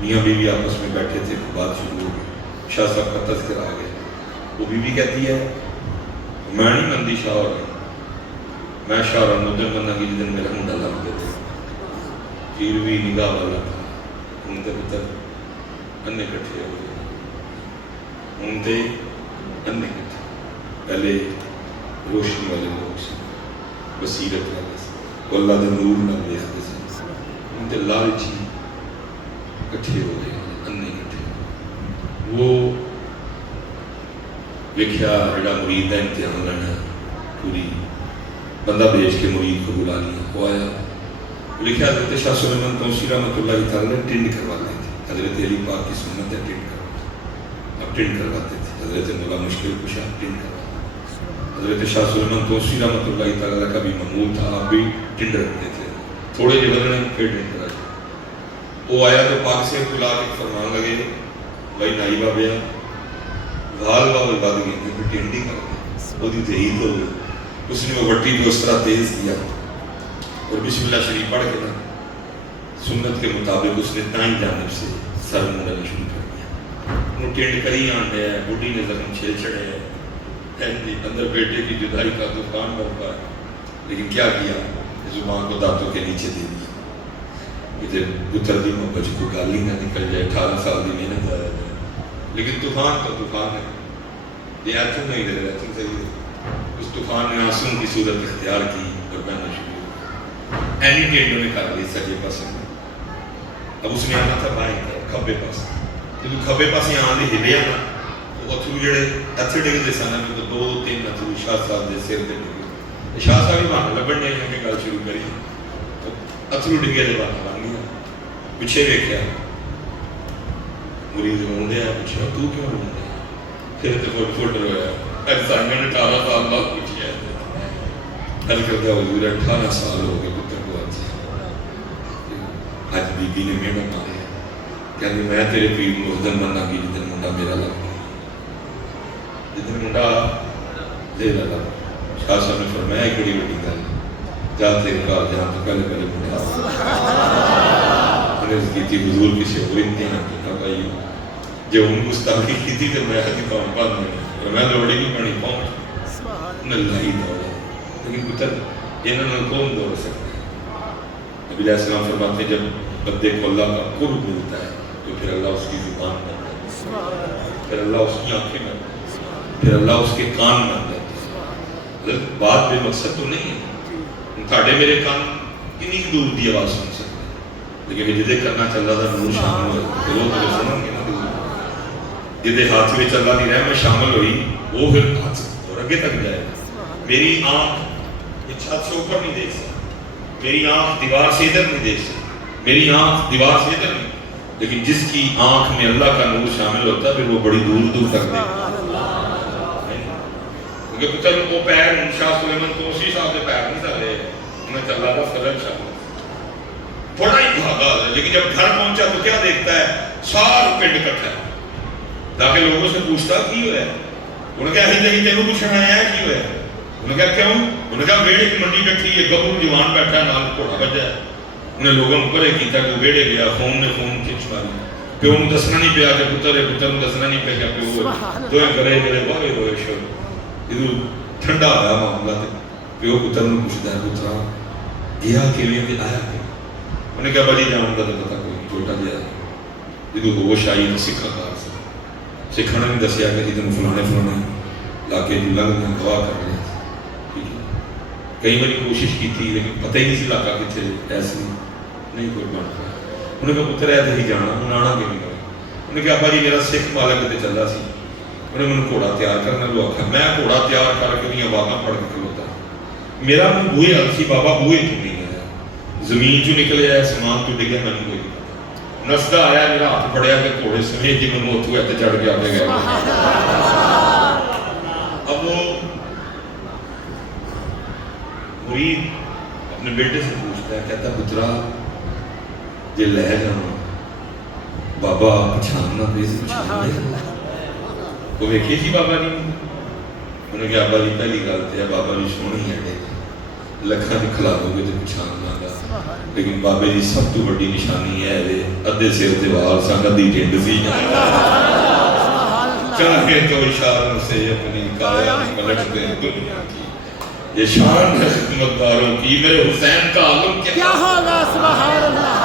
میاں بیوی آپس میں بیٹھے تھے. بات شروع ہو گئی. شاہ صاحب کا تذکرہ آ گیا. وہ بیوی کہتی ہے میں نہیں مندی شاہ اور میں شاہ اور مدن بندہ کی جدن میرا منڈا لگ گئے تھے. پھر بھی نگاہ والا تھا. ان کے پتر انے کٹھے ہو گئے. ان کے انے کٹھے پہلے روشنی والے لوگ سے بصیرت والے سے اللہ دے نور نہ دیکھتے سے ان کے لالچی کٹھے ہو گئے. انے کٹھے وہ دیکھا جڑا مرید کا امتحان لینا پوری بندہ بھیج کے مرید کو بلا لیا. وہ آیا لکھا حضرت شاہ سلیمان توسی رحمۃ اللہ تعالیٰ نے ٹنڈ کرواتے تھے. حضرت علی پاک کی سنت ہے ٹنڈ کرواتے. اب ٹنڈ کرواتے تھے. حضرت مولا مشکل کشا ٹنڈ کرواتے. حضرت شاہ سلیمان توسی رحمۃ اللہ تعالیٰ کا بھی معمول تھا. آپ بھی ٹنڈ رکھتے تھے. تھوڑے جو بدلنے پھر ٹنڈ کرا. وہ آیا تو پاک سے بلا کے فرمان لگے بھائی نائی بابیا غال بابل بد گئے پھر ٹنڈ ہی کر گئے. وہ تحید ہو گئی. اس نے وہ وٹی کو اس طرح تیز کیا اور بسم اللہ شریف پڑھ کے نا سنت کے مطابق اس نے دائیں جانب سے سر منڈنا شروع کر دیا. انہوں ٹینڈ کری آن رہا ہے, بڈھی نے زخم چھیل چڑھے ہے, اندر بیٹے کی جدائی کا طوفان برپا ہے. لیکن کیا کیا, زبان کو دانتوں کے نیچے دے دیا. مجھے پتر دی محبت کو گالی نہ نکل جائے, 18 سال کی محنت آیا جائے. لیکن طوفان تو طوفان ہے, یہ ایتم نہیں دے رہا, تم صحیح ہے. اس طوفان نے آنسوں کی صورت اختیار کی اور بہنا شروع کی. اینی ٹینڈوں نے کر لی سجے پاسے. اب اس نے آنا تھا بائیں کھبے پاس. جب کھبے پاسے آن دے ہلیا نا تو اترو جڑے اتھے ڈگتے سن, 2-3 اترو شاہ صاحب کے سر تے ڈگے. شاہ صاحب بھی بہانے لبن ڈے کہ گل شروع کری. اترو ڈگے دے بہانے بن گیا. پیچھے ویکھیا مرید رون دیا, پوچھا تو کیوں رون دیا؟ پھر تو فٹ رویا. سانگے نے 18 سال بعد پوچھا گل کرتا حضور 18 سال ہو گئے پتر کو اج بی بی نے میرا ماریا کہ میں تیرے پیر کو اس دن مننا کی جدن منڈا میرا لگ گیا. جدن منڈا لے لگا شاہ صاحب نے فرمایا ایک بڑی بڑی گل, جا تیرے گھر جہاں تو پہلے پہلے منڈا عرض کی تھی حضور کسی اور امتحان کیا بھائی جو ان گستاخی کی تھی تو میں حدی کام بند میں میں لوڑی نہیں پڑی پہنچ اللہ ہی دوڑا. لیکن پتر انہوں نے کون دوڑ سکتا ہے؟ نبی علیہ السلام فرماتے ہیں جب بندے کو اللہ کا قرب ملتا ہے تو پھر اللہ اس کی زبان بن جاتا ہے, پھر اللہ اس کی آنکھیں بن جاتی ہیں, پھر اللہ اس کے کان بن جاتے ہیں. بات بے مقصد تو نہیں ہے, تھاڑے میرے کان کنی دور دی آواز سن سکتے ہیں, لیکن جدے کرنا چل رہا تھا نور شامل ہوئے وہ تو سنوں گے نا. جدے ہاتھ میں چل رہا نہیں رہا میں شامل ہوئی وہ پھر ہاتھ اور آگے تک جائے گا. میری آنکھ یہ چھت سے اوپر نہیں دیکھ سکتی, میری آنکھ دیوار سے ادھر نہیں دیکھ سکتی, میری آنکھ دیوار سے ادھر نہیں, لیکن جس کی آنکھ میں اللہ کا نور شامل ہوتا ہے پھر وہ بڑی دور دور تک دیکھتا ہے. کیونکہ پتر وہ پیر شاہ سلیمان توسی صاحب کے پیر نہیں چل رہے, انہیں چل رہا تھا فرج شاہ تھوڑا ہی بھاگا, لیکن جب گھر پہنچا تو کیا دیکھتا ہے سارا پنڈ اکٹھا ہے. تاکہ لوگوں سے پوچھتا کی ہوا ہے, انہوں نے کہا ہی نہیں تینوں پوچھنا آیا ہے کی ہوا ہے. انہوں نے کہا کیوں؟ انہوں نے کہا ویڑے کی منڈی بیٹھی ہے, گبرو جوان بیٹھا ہے, نال گھوڑا بجا ہے. انہیں لوگوں کو پرے کیتا کہ ویڑے گیا, خون نے خون کھچ ماری. پیو نے دسنا نہیں پیا کہ پتر ہے, پتر نے دسنا نہیں پیا کہ پیو ہے. تو کرے میرے باہے ہوئے شو ادھر ٹھنڈا ہوا معاملہ. پیو پتر نے پوچھتا ہے پترا گیا کیویں تے آیا کہ؟ انہیں کہا بڑی جان کا تو پتا کوئی نہیں, چھوٹا جہا ادھر ہوش آئی تو سکھا کار سے سکھانا نہیں دسیا کہ ادھر فلانے فلانے لا کے لگنا دعا کر رہے. کئی باری کوشش کی تھی لیکن پتہ ہی نہیں سی علاقہ کتنے ایسے نہیں کوئی بن پایا. انہیں کہا پتر ایسے ہی جانا, انہیں آنا کہ نہیں کرا. انہیں کہا ابا جی میرا سکھ مالک تے چلا سی, انہیں مجھے گھوڑا تیار کرنا لو آخا. میں گھوڑا تیار کر کے نہیں آوازاں پڑھ کے کھلوتا, میرا من بوئے حل سی بابا بوئے چ نہیں آیا, زمین چ نکلے آیا سامان تو ڈگیا میں نہیں کوئی نسدا آیا, میرا ہاتھ پڑیا کہ گھوڑے سمیت جی من اتو ایسے چڑھ کے آتے گئے. اب وہ مرید اپنے بیٹے سے پوچھتا ہے, کہتا پترا جی لے جانا بابا پچھاننا پیس پچھاننا وہ ویکھی سی بابا جی. انہوں نے کہا ابا جی پہلی گل تو ہے بابا جی سونی ہے لکھاں دی کھلا دو گے تو پچھاننا گا, لیکن بابے جی سب تو بڑی نشانی ہے ادھے سر تے وال سن ادھی ٹھنڈ سی, چاہے تو اشاروں سے اپنی کایا پلٹ دے دنیا کی. یہ شان ہے خدمتگاروں کی, میرے حسین کا عالم کیا حال ہے. سبحان اللہ.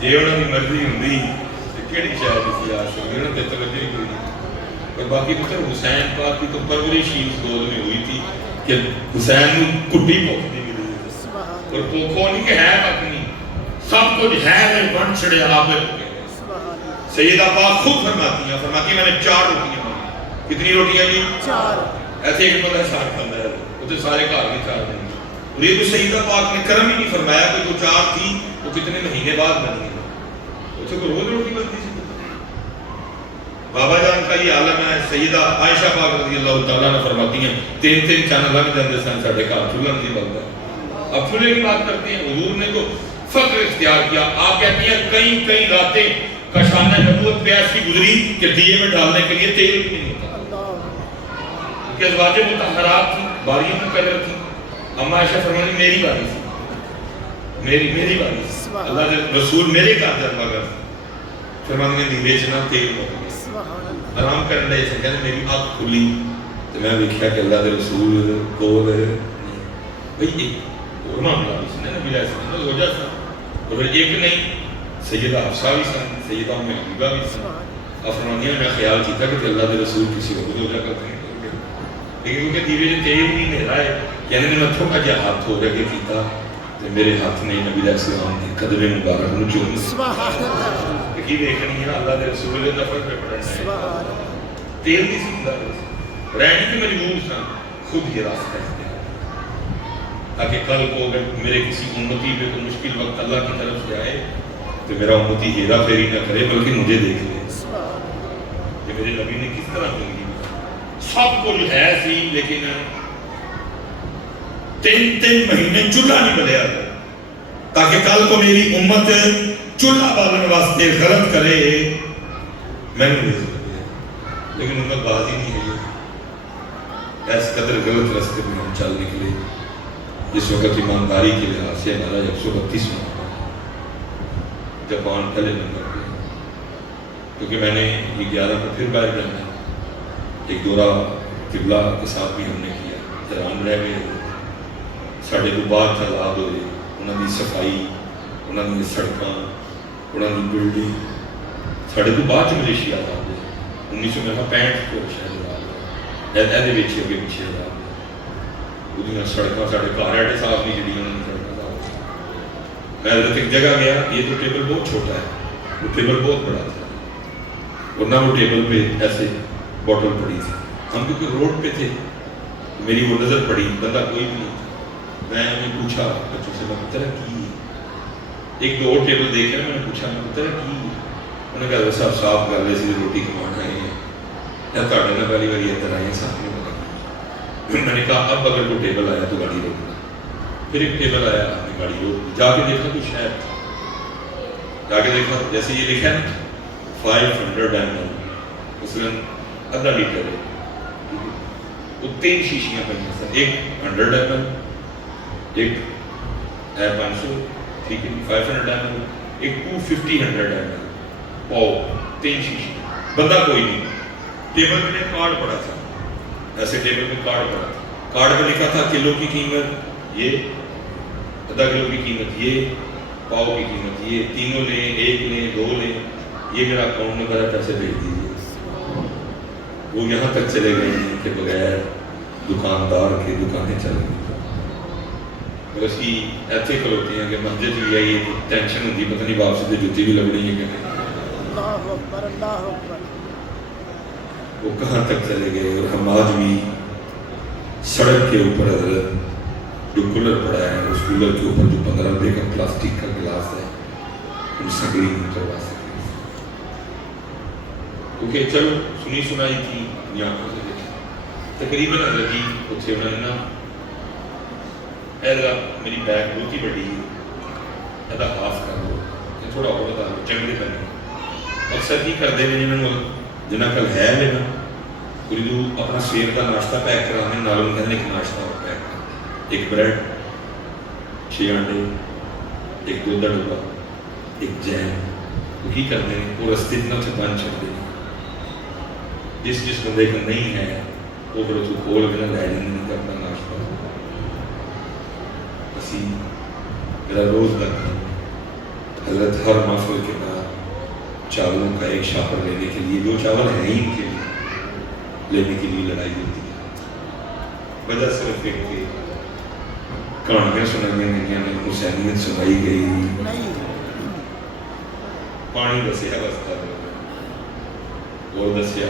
جی انہوں کی مرضی ہوندی کہڑی شاید اسی آس ہوگی, انہوں نے توجہ ہی کوئی نہیں. اور باقی پتر حسین پاک کی تو پرورش ہی اس دور میں ہوئی تھی کہ حسین کٹی پوکھتی ملی اور پوکھو نہیں کہ ہے تک نہیں, سب کچھ ہے میں بن چھڑے آپ میں پکے. سیدہ پاک خود فرماتی ہیں میں نے 4 روٹیاں مانگی. کتنی روٹیاں جی؟ 4. ایسے ایک بندہ سارا کھانا ہے وہ تو سارے گھر میں 4 دیں. اور یہ تو سیدہ پاک نے کرم ہی نہیں فرمایا کہ جو 4 تھی وہ کتنے مہینے بعد بنی ہے, اسے کو روز روٹی بنتی سی. بابا جان کا یہ عالم ہے. سیدہ عائشہ پاک رضی اللہ تعالیٰ نے فرماتی ہیں 3 چند لگ جاتے سن ساڈے گھر چولہا نہیں بلدا. اب چولہے کی بات کرتے ہیں. حضور نے تو فخر اختیار کیا. آپ کہتی ہیں کئی راتیں کشانہ نبوت پہ ایسی گزری کہ دیے میں ڈالنے کے لیے تیل بھی نہیں ہوتا. کہ ازواج مطہرات تھیں, باریاں مقرر تھیں. اما عائشہ فرمانی میری باری تھی, میری باری تھی. اللہ کے رسول میرے گھر جاتا کر فرمانے کے دیوے چنا تیل ہو گیا. آرام کرنے لئے سے کہنے میری آنکھ کھلی تو میں دیکھا کہ اللہ کے رسول کول بھئی ایک اور معاملہ بھی سنے نبی علیہ السلام نے روجہ سا اور ایک نہیں سیدہ حفصہ بھی سن, سیدہ ام حبیبہ بھی سن. افرمانیہ میں خیال کیتا کہ اللہ کے رسول کسی اور روجہ کرتے ہیں, لیکن کیونکہ دیوے جو تیل نہیں لے رہا ہے یعنی میں تھوڑا جا ہاتھ ہو رہے کیتا کہ میرے ہاتھ نے نبی علیہ السلام نے قدم مبارک میں چوم کی دیکھنی ہے اللہ کے رسول کے نفر پہ پڑھنا ہے. تیل نہیں سکتا رہنی کی مجبور تھا خود ہی راستہ ہے تاکہ کل کو اگر میرے کسی امتی پہ کوئی مشکل وقت اللہ کی طرف سے آئے تو میرا امتی ہیرا پھیری نہ کرے بلکہ مجھے دیکھ لے کہ میرے نبی نے کس طرح زندگی سب کچھ ہے سی لیکن 3 مہینے چولہا نہیں بلیا تاکہ کل کو میری امت چولہا بالن واسطے غلط کرے میں نے لیکن امت باز ہی نہیں ہے. ایس قدر غلط راستے میں ہم چل نکلے جس وقت ایمانداری کے لحاظ سے ہمارا 132 جاپان پہلے نمبر پہ کیونکہ میں نے یہ 11 کو پھر باہر جانا ہے. ایک دورہ قبلہ کے ساتھ بھی ہم نے کیا. حیران رہ گئے ساڑھے کو بعد تلاب ہوئے انہوں نے صفائی انہوں نے سڑکاں انہوں نے بلڈنگ ساڑھے کو بعد ملیشیا تھا 1965 کو شاید ایدے بیچے ہوگے پیچھے تھا وہ سڑکاں ساڑھے گھر ایڈے صاحب نہیں جڑی انہوں نے سڑکاں صاحب. میں حضرت ایک جگہ گیا یہ تو ٹیبل بہت چھوٹا ہے وہ ٹیبل بہت بڑا تھا ورنہ وہ ٹیبل پہ ایسے بوٹل پڑی تھی. ہم کیونکہ روڈ پہ تھے میری وہ نظر پڑی بندہ کوئی بھی نہیں تھا. میں نے پوچھا بچوں سے میں پتہ کی ایک دو اور ٹیبل دیکھ کر میں نے پوچھا میں پتہ کی انہوں نے کہا صاحب صاف کر لے سی روٹی کمان آئے ہیں یا تاڑے نہ پہلی باری ادھر آئے ہیں ساتھ میں بتا. میں نے کہا اب اگر کوئی ٹیبل آیا تو گاڑی روکنا. پھر ایک ٹیبل آیا آپ نے گاڑی روک جا کے دیکھا تو شاید جا کے دیکھا جیسے یہ لکھا ہے 500 ml مثلاً آدھا لیٹر ہے وہ 3 شیشیاں پہنی سر ایک 100 ml ایک 500 ٹھیک ہے 500 ml ایک 250 100 ml پاؤ 3 شیشی بندہ کوئی نہیں. ٹیبل میں کارڈ پڑا تھا ایسے ٹیبل میں کارڈ پڑا تھا. کارڈ پہ لکھا تھا کلو کی قیمت یہ آدھا کلو کی قیمت یہ پاؤ کی قیمت یہ تینوں لیں 1 لیں 2 لیں یہ میرا اکاؤنٹ نمبر ہے پیسے بھیج دیجیے. وہ یہاں تک چلے گئے ہیں کہ بغیر دکاندار کے دکانیں چل گئی. اسی ایتھیکل ہوتی ہیں کہ مسجد بھی آئی ہے ٹینشن ہوتی پتہ نہیں واپسی تو جوتی بھی لگنی ہے کہ اللہ اکبر اللہ اکبر. وہ کہاں تک چلے گئے. اور ہم آج بھی سڑک کے اوپر جو کولر پڑا ہے اس کولر کے اوپر جو 15 روپے کا پلاسٹک کا گلاس ہے ان سگڑی نہیں کروا سکتے کیونکہ چلو سنی سنائی تھی اپنی آنکھوں سے دیکھا تقریباً حضرت جی اتنے انہوں نے نا ایسا میری بیگ بہت ہی بڑی ہے ایسا ہاف کر لو تھوڑا اور بتا دو چنگے بنے اکثر کی کرتے ہیں جنہوں کل ہے لینا اردو اپنا سویر کا ناشتہ پیک کرانے نالوں کہتے ہیں ایک ناشتہ اور پیک کر ایک بریڈ 6 انڈے ایک دودھ کا ڈبا ایک جیم وہ کی کرتے ہیں وہ رستے اتنا سے بند چھڑتے ہیں جس بندے کا نہیں ہے وہ پھر اس کو کھول کے نہ لے جانے نہیں اپنا ناشتہ اسی میرا روز لگتا حضرت ہر محفل کے بعد چاولوں کا ایک شاپر لینے کے لیے جو چاول ہیں ہی ان کے لیے لینے کے لیے لڑائی ہوتی ہے وجہ صرف ایک کہ کہانیاں سنائی گئی ہیں حسینیت سنائی گئی پانی دسیا بستا اور دسیا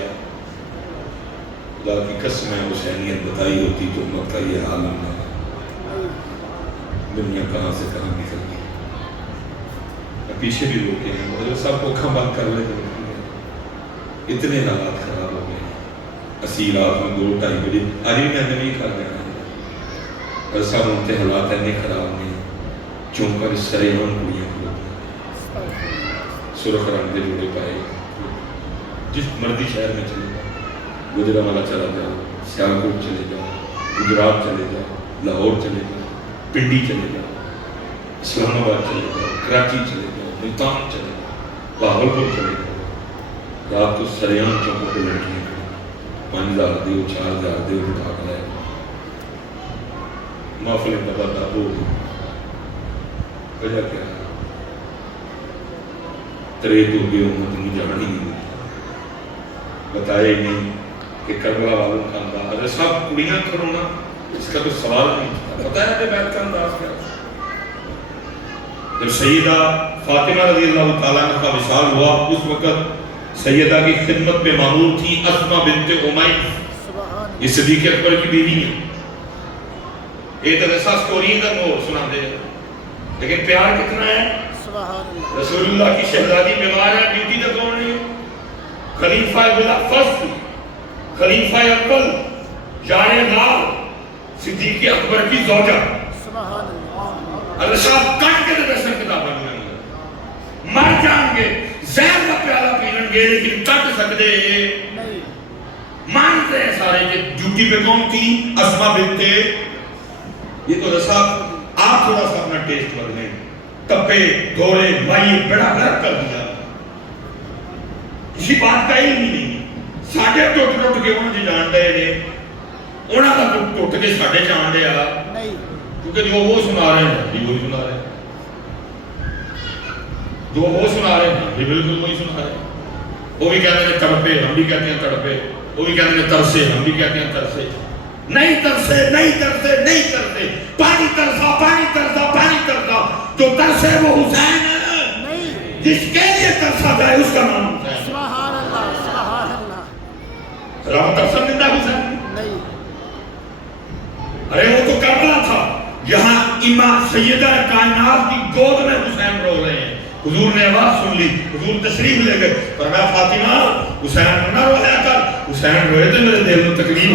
خدا کی قسم ہے حسینیت بتائی ہوتی تو امت کا یہ حال نہ دنیا کہاں سے کہاں نکل گئی. پیچھے بھی روکے ہیں مطلب سب کو کھاں بند کر لے اتنے حالات خراب ہو گئے. اسی رات میں 2-2:30 بجے آج بھی میں نے نہیں کھا دینا پر سب ان کے حالات اینے خراب نے چونکہ اس سرے عام کڑیاں کو سرخ رنگ کے جوڑے پائے جس مرضی شہر میں چلے جاؤ گجرانوالہ چلا جاؤ سیالکوٹ چلے جاؤ گجرات چلے جاؤ لاہور چلے جاؤ پنڈی چلے جاؤ اسلام آباد چلے جاؤ کراچی چلے جاؤ ملتان چلے جاؤ بہاولپور چلے جاؤ رات کو سریعان چوکوں پہ لڑکیاں 5,000 دیو 4,000 دیو بٹھا کر آئے محفلیں بتا دابو وجہ کیا ہے تریت ہو گئے امت مجھے جان ہی نہیں بتایا ہی نہیں کہ کربلا والوں کا انداز اگر صاحب کڑیاں کرونا اس کا تو سوال نہیں تھا بتایا کہ بیت کا انداز کیا جب سیدہ فاطمہ رضی اللہ تعالیٰ عنہ کا وصال ہوا اس وقت سیدہ کی خدمت میں معمول تھی اسماء بنت امیس یہ صدیق اکبر کی بیوی ہے ایک ایسا سٹوری کا وہ سنا دے لیکن پیار کتنا ہے رسول اللہ کی شہزادی بیمار ہے ڈیوٹی تک کون نہیں خلیفہ بلا فصل خلیفہ اول جارے نال صدیق اکبر کی زوجہ اللہ صاحب کٹ کے دستر کتاب بننے مر جان گے زہر کا پیالہ پیلن گے لیکن کٹ سکتے مانتے ہیں سارے کہ ڈیوٹی پہ کون تھی اسماء بنت یہ تو صاحب آپ تھوڑا سا اپنا ٹیسٹ بدلیں تپے دورے مائی بڑا غرق کر دیا کسی بات کا علم ہی نہیں ساڑھے ٹوٹ ٹوٹ کے انہوں نے جان دے نے انہوں کا ٹوٹ کے ساڑھے جان دے کیونکہ جو وہ سنا رہے ہیں بھی وہی سنا رہے ہیں جو وہ سنا رہے ہیں بھی بالکل وہی سنا رہے ہیں وہ بھی کہتے ہیں تڑپے ہم بھی کہتے ہیں تڑپے وہ بھی کہتے ہیں ترسے ہم بھی کہتے ہیں ترسے نہیں ترسے نہیں ترسے نہیں ترسے پانی ترسا پانی ترسا پانی ترسا جو ترسے وہ حسین ہے جس کے لیے ترسا جائے اس کا نام حسین سبحان اللہ سبحان اللہ رام ترسا مندہ حسین نہیں ارے وہ تو کربلا تھا یہاں امام سیدہ کائنات کی گود میں حسین رو رہے ہیں حضور نے آواز سن لی حضور تشریف لے گئے فرمایا فاطمہ حسین نہ رویا کر حسین روئے تو میرے دل میں تکلیف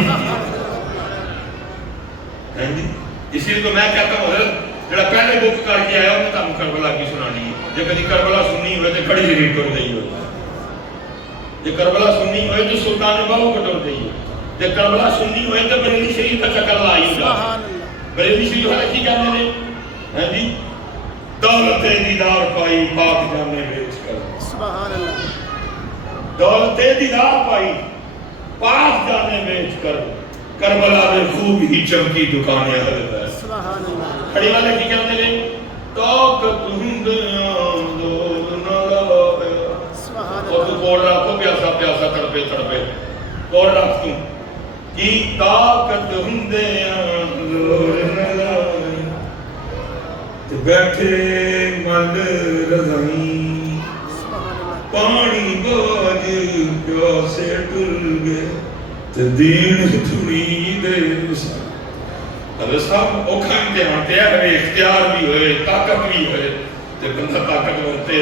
اسی لیے تو میں کہتا ہوں حضرت جڑا پہلے بک کر کے آیا انہیں تم کربلا کی سنانی ہے جب کدی کربلا سننی ہوئے تو کھڑی ضرور کر دئی ہوئے جب کربلا سننی ہوئے تو سلطان باہو کٹور دئی ہوئے جب کربلا سننی ہوئے تو بریلی شریف کا چکر لائی ہوگا بریلی شریف ہے کی کہتے ہیں جی دولت دیدار پائی پاک جانے بیچ کر سبحان اللہ دولت دیدار پائی پاک جانے بیچ کر کربلا میں خوب ہی چمکی دکانیں حضرت ہے سبحان اللہ کھڑی والے کی کہتے ہیں طاقت ہندیاں دور نہ لائے اور تو بول رہا تو پیاسا پیاسا تڑپے تڑپے بول رہا تم کی طاقت ہندیاں دور نہ لائے تو بیٹھے مل رضائیں پانی باج پیاسے ٹل گئے تو دین تھوڑی دے حضرت صاحب اوکھا امتحان تے ہے اختیار بھی ہوئے طاقت بھی ہوئے تے بندہ طاقت ہوتے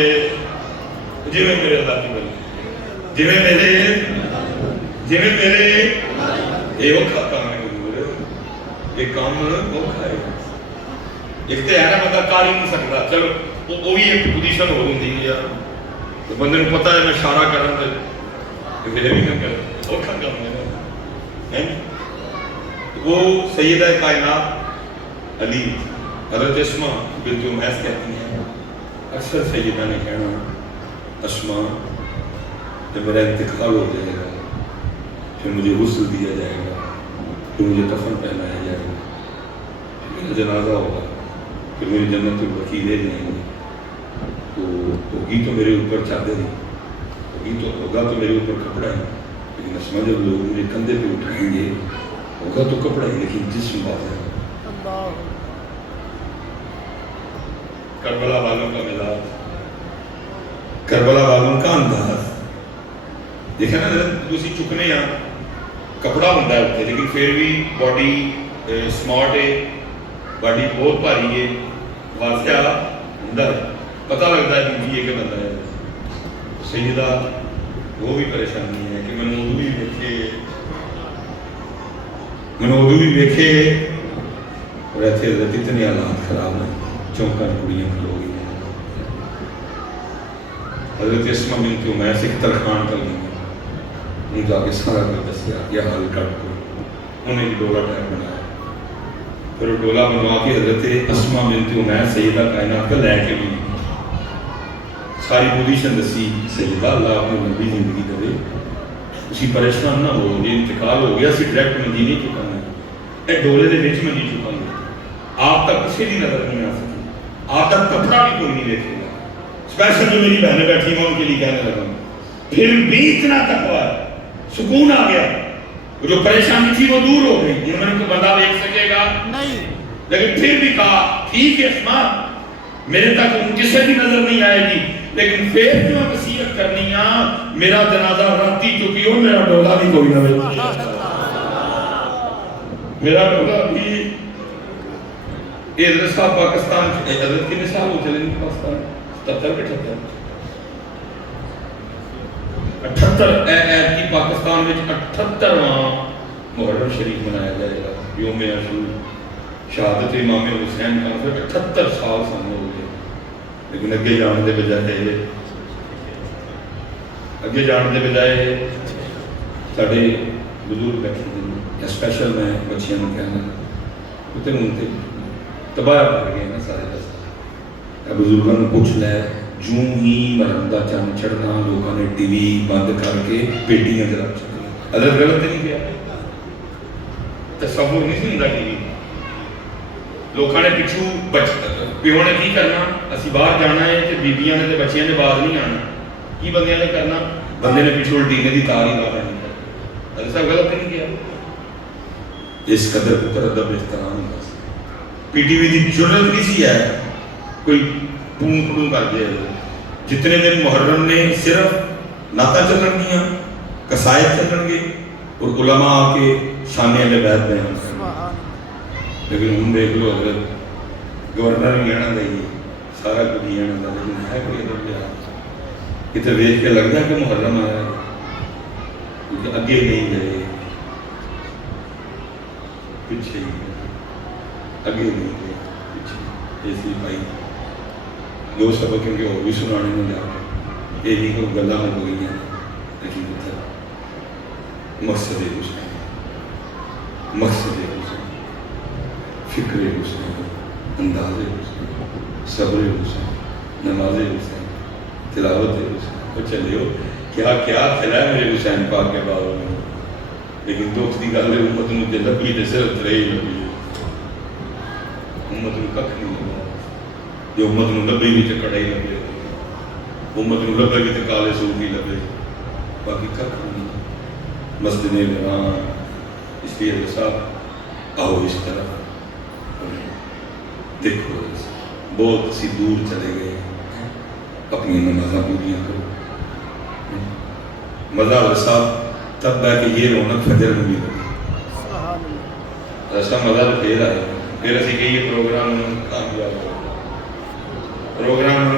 جی میں میرے اللہ کی بلی جی میں میرے یہ اوکھا کام ہے حضور یہ کام اوکھا ہے اختیار ہے بندہ کار ہی نہیں سکتا چلو وہ بھی ایک پوزیشن ہو ہوندی ہے یار تو بندے نے پتہ ہے میں اشارہ کرن تے کہ میرے بھی نہ کر اوکھا کام ہے وہ سیدہ کائنات علی حضرت اسماء بنت امیس کہتی ہیں اکثر سیدہ نے کہنا اسماء جب میرا انتقال ہو جائے گا پھر مجھے غسل دیا جائے گا پھر مجھے کفن پہنایا جائے گا پھر میرا جنازہ ہوگا پھر میری جنت البقیع لے جائیں گے تو ہوگی تو میرے اوپر چادر ہوگی تو ہوگا تو میرے اوپر کپڑا ہے لیکن اسماء جب لوگ مجھے کندھے پہ اٹھائیں گے ہوگا تو کپڑا ہی لیکن جسم بات ہے کربلا والوں کا مزاج کربلا والوں کا انداز دیکھیں نا دوسری چکنے یہاں کپڑا ہوتا ہے ہوتے لیکن پھر بھی باڈی سمارٹ ہے باڈی بہت بھاری ہے واضح اندر پتہ لگتا ہے کہ یہ کہ بندہ ہے سیدہ وہ بھی پریشانی ہے کہ میں ادو بھی ویکھے اور ایتھے حضرت اتنے حالات خراب ہیں چونکا کڑیاں کھلو گئی ہیں حضرت اسما بنت عمیس ایک ترخان کر گئی ان جا کے سارا کچھ دسیا یہ حل کٹ کو انہیں بھی ڈولا ٹائم بنایا پھر وہ ڈولا بنوا کے حضرت اسما بنت عمیس سیدہ کائنات کا لے کے بھی ساری پوزیشن دسی سیدہ اللہ اپنی لمبی زندگی دے اسی پریشان نہ ہو یہ انتقال ہو گیا اسی ڈائریکٹ مدینے چکا ہے اے ڈولے دے وچ میں نہیں چکا گا آپ تک کسی بھی نظر نہیں آ سکی آپ تک کپڑا بھی کوئی نہیں دیکھے گا اسپیشل جو میری بہنیں بیٹھی ہیں ان کے لیے کہنے لگا پھر بھی اتنا تقویٰ سکون آ گیا جو پریشانی تھی وہ دور ہو گئی انہوں نے کوئی بندہ دیکھ سکے گا نہیں لیکن پھر بھی کہا ٹھیک ہے اسما میرے تک ان کسے بھی نظر نہیں آئے گی لیکن پھر جو وصیت کرنی ہے میرا جنازہ راتی چکی ہو میرا ڈولا بھی کوئی نہ بیٹھے میرا ڈولا بھی حضرت صاحب پاکستان حضرت کتنے سال ہو چلے نہیں پاکستان 77 78 کی پاکستان میں 78واں محرم شریف منایا جائے گا یوم عاشور شہادت امام حسین کا مطلب 78 سال سامنے ہو گئے لیکن اگے جان دے بجائے ساڈے بزرگ بیٹھے ہیں اسپیشل میں بچیاں نوں کہنا تے ہن تے تباہ کر گئے نا سارے دس بزرگوں نے پوچھ لے جوں ہی مرن دا چن چڑھنا لوگوں نے ٹی وی بند کر کے پیٹیاں چ رکھ چکی حضرت غلط نہیں کیا تصور نہیں سی ہوندا ٹی وی لوگوں نے پچھو پیو نے کی کرنا اسی باہر جانا ہے تے بیبیاں نے تے بچیاں نے باہر نہیں آنا کی بندیاں نے کرنا بندے نے پچھو الٹینے دی تار ہی لا لینی حضرت صاحب غلط نہیں کیا اس قدر پتر ادب احترام ہوتا پی ٹی وی دی ضرورت نہیں سی ہے کوئی پون پون کر دے جتنے دن محرم نے صرف نعتاں چلن گیاں قصائد چلن گے اور علماء آ کے شان اہل بیت بیان کریں لیکن ہم دیکھ لو حضرت گورنر بھی آنا دائیے سارا کچھ ہی آنا دا لیکن ہے کوئی ادب لحاظ کتے ویکھ کے لگ جا کہ محرم آیا ہے کیونکہ اگے نہیں گئے پیچھے ہی اگے نہیں گئے پیچھے ایسی بھائی دو سبق ان کے اور بھی سنانے میں جا یہ نہیں کوئی گلا ہو گئی ہیں لیکن مقصد حسین فکر حسین انداز حسین صبر حسین نماز حسین تلاوت حسین وہ چلے ہو کیا کیا کھلا ہے میرے حسین پاک کے بارے میں لیکن دوست کی گل ہے امت نو تے لبی تے صرف رہی لبی امت نو ککھ نہیں لبا جو امت نو لبی بھی تے کڑائی لبے امت نو لبے بھی تے کالے سوٹ نہیں لبے باقی ککھ نہیں مسجد نبوی اس لیے صاحب آؤ اس طرح دیکھو بہت سی دور چلے گئے اپنی نمازاں پوریاں کرو مزہ صاحب تب ہے کہ یہ رونق فجر میں بھی لگی ایسا مزہ تو پھر آئے پھر اسی کہ یہ پروگرام کامیاب ہو پروگرام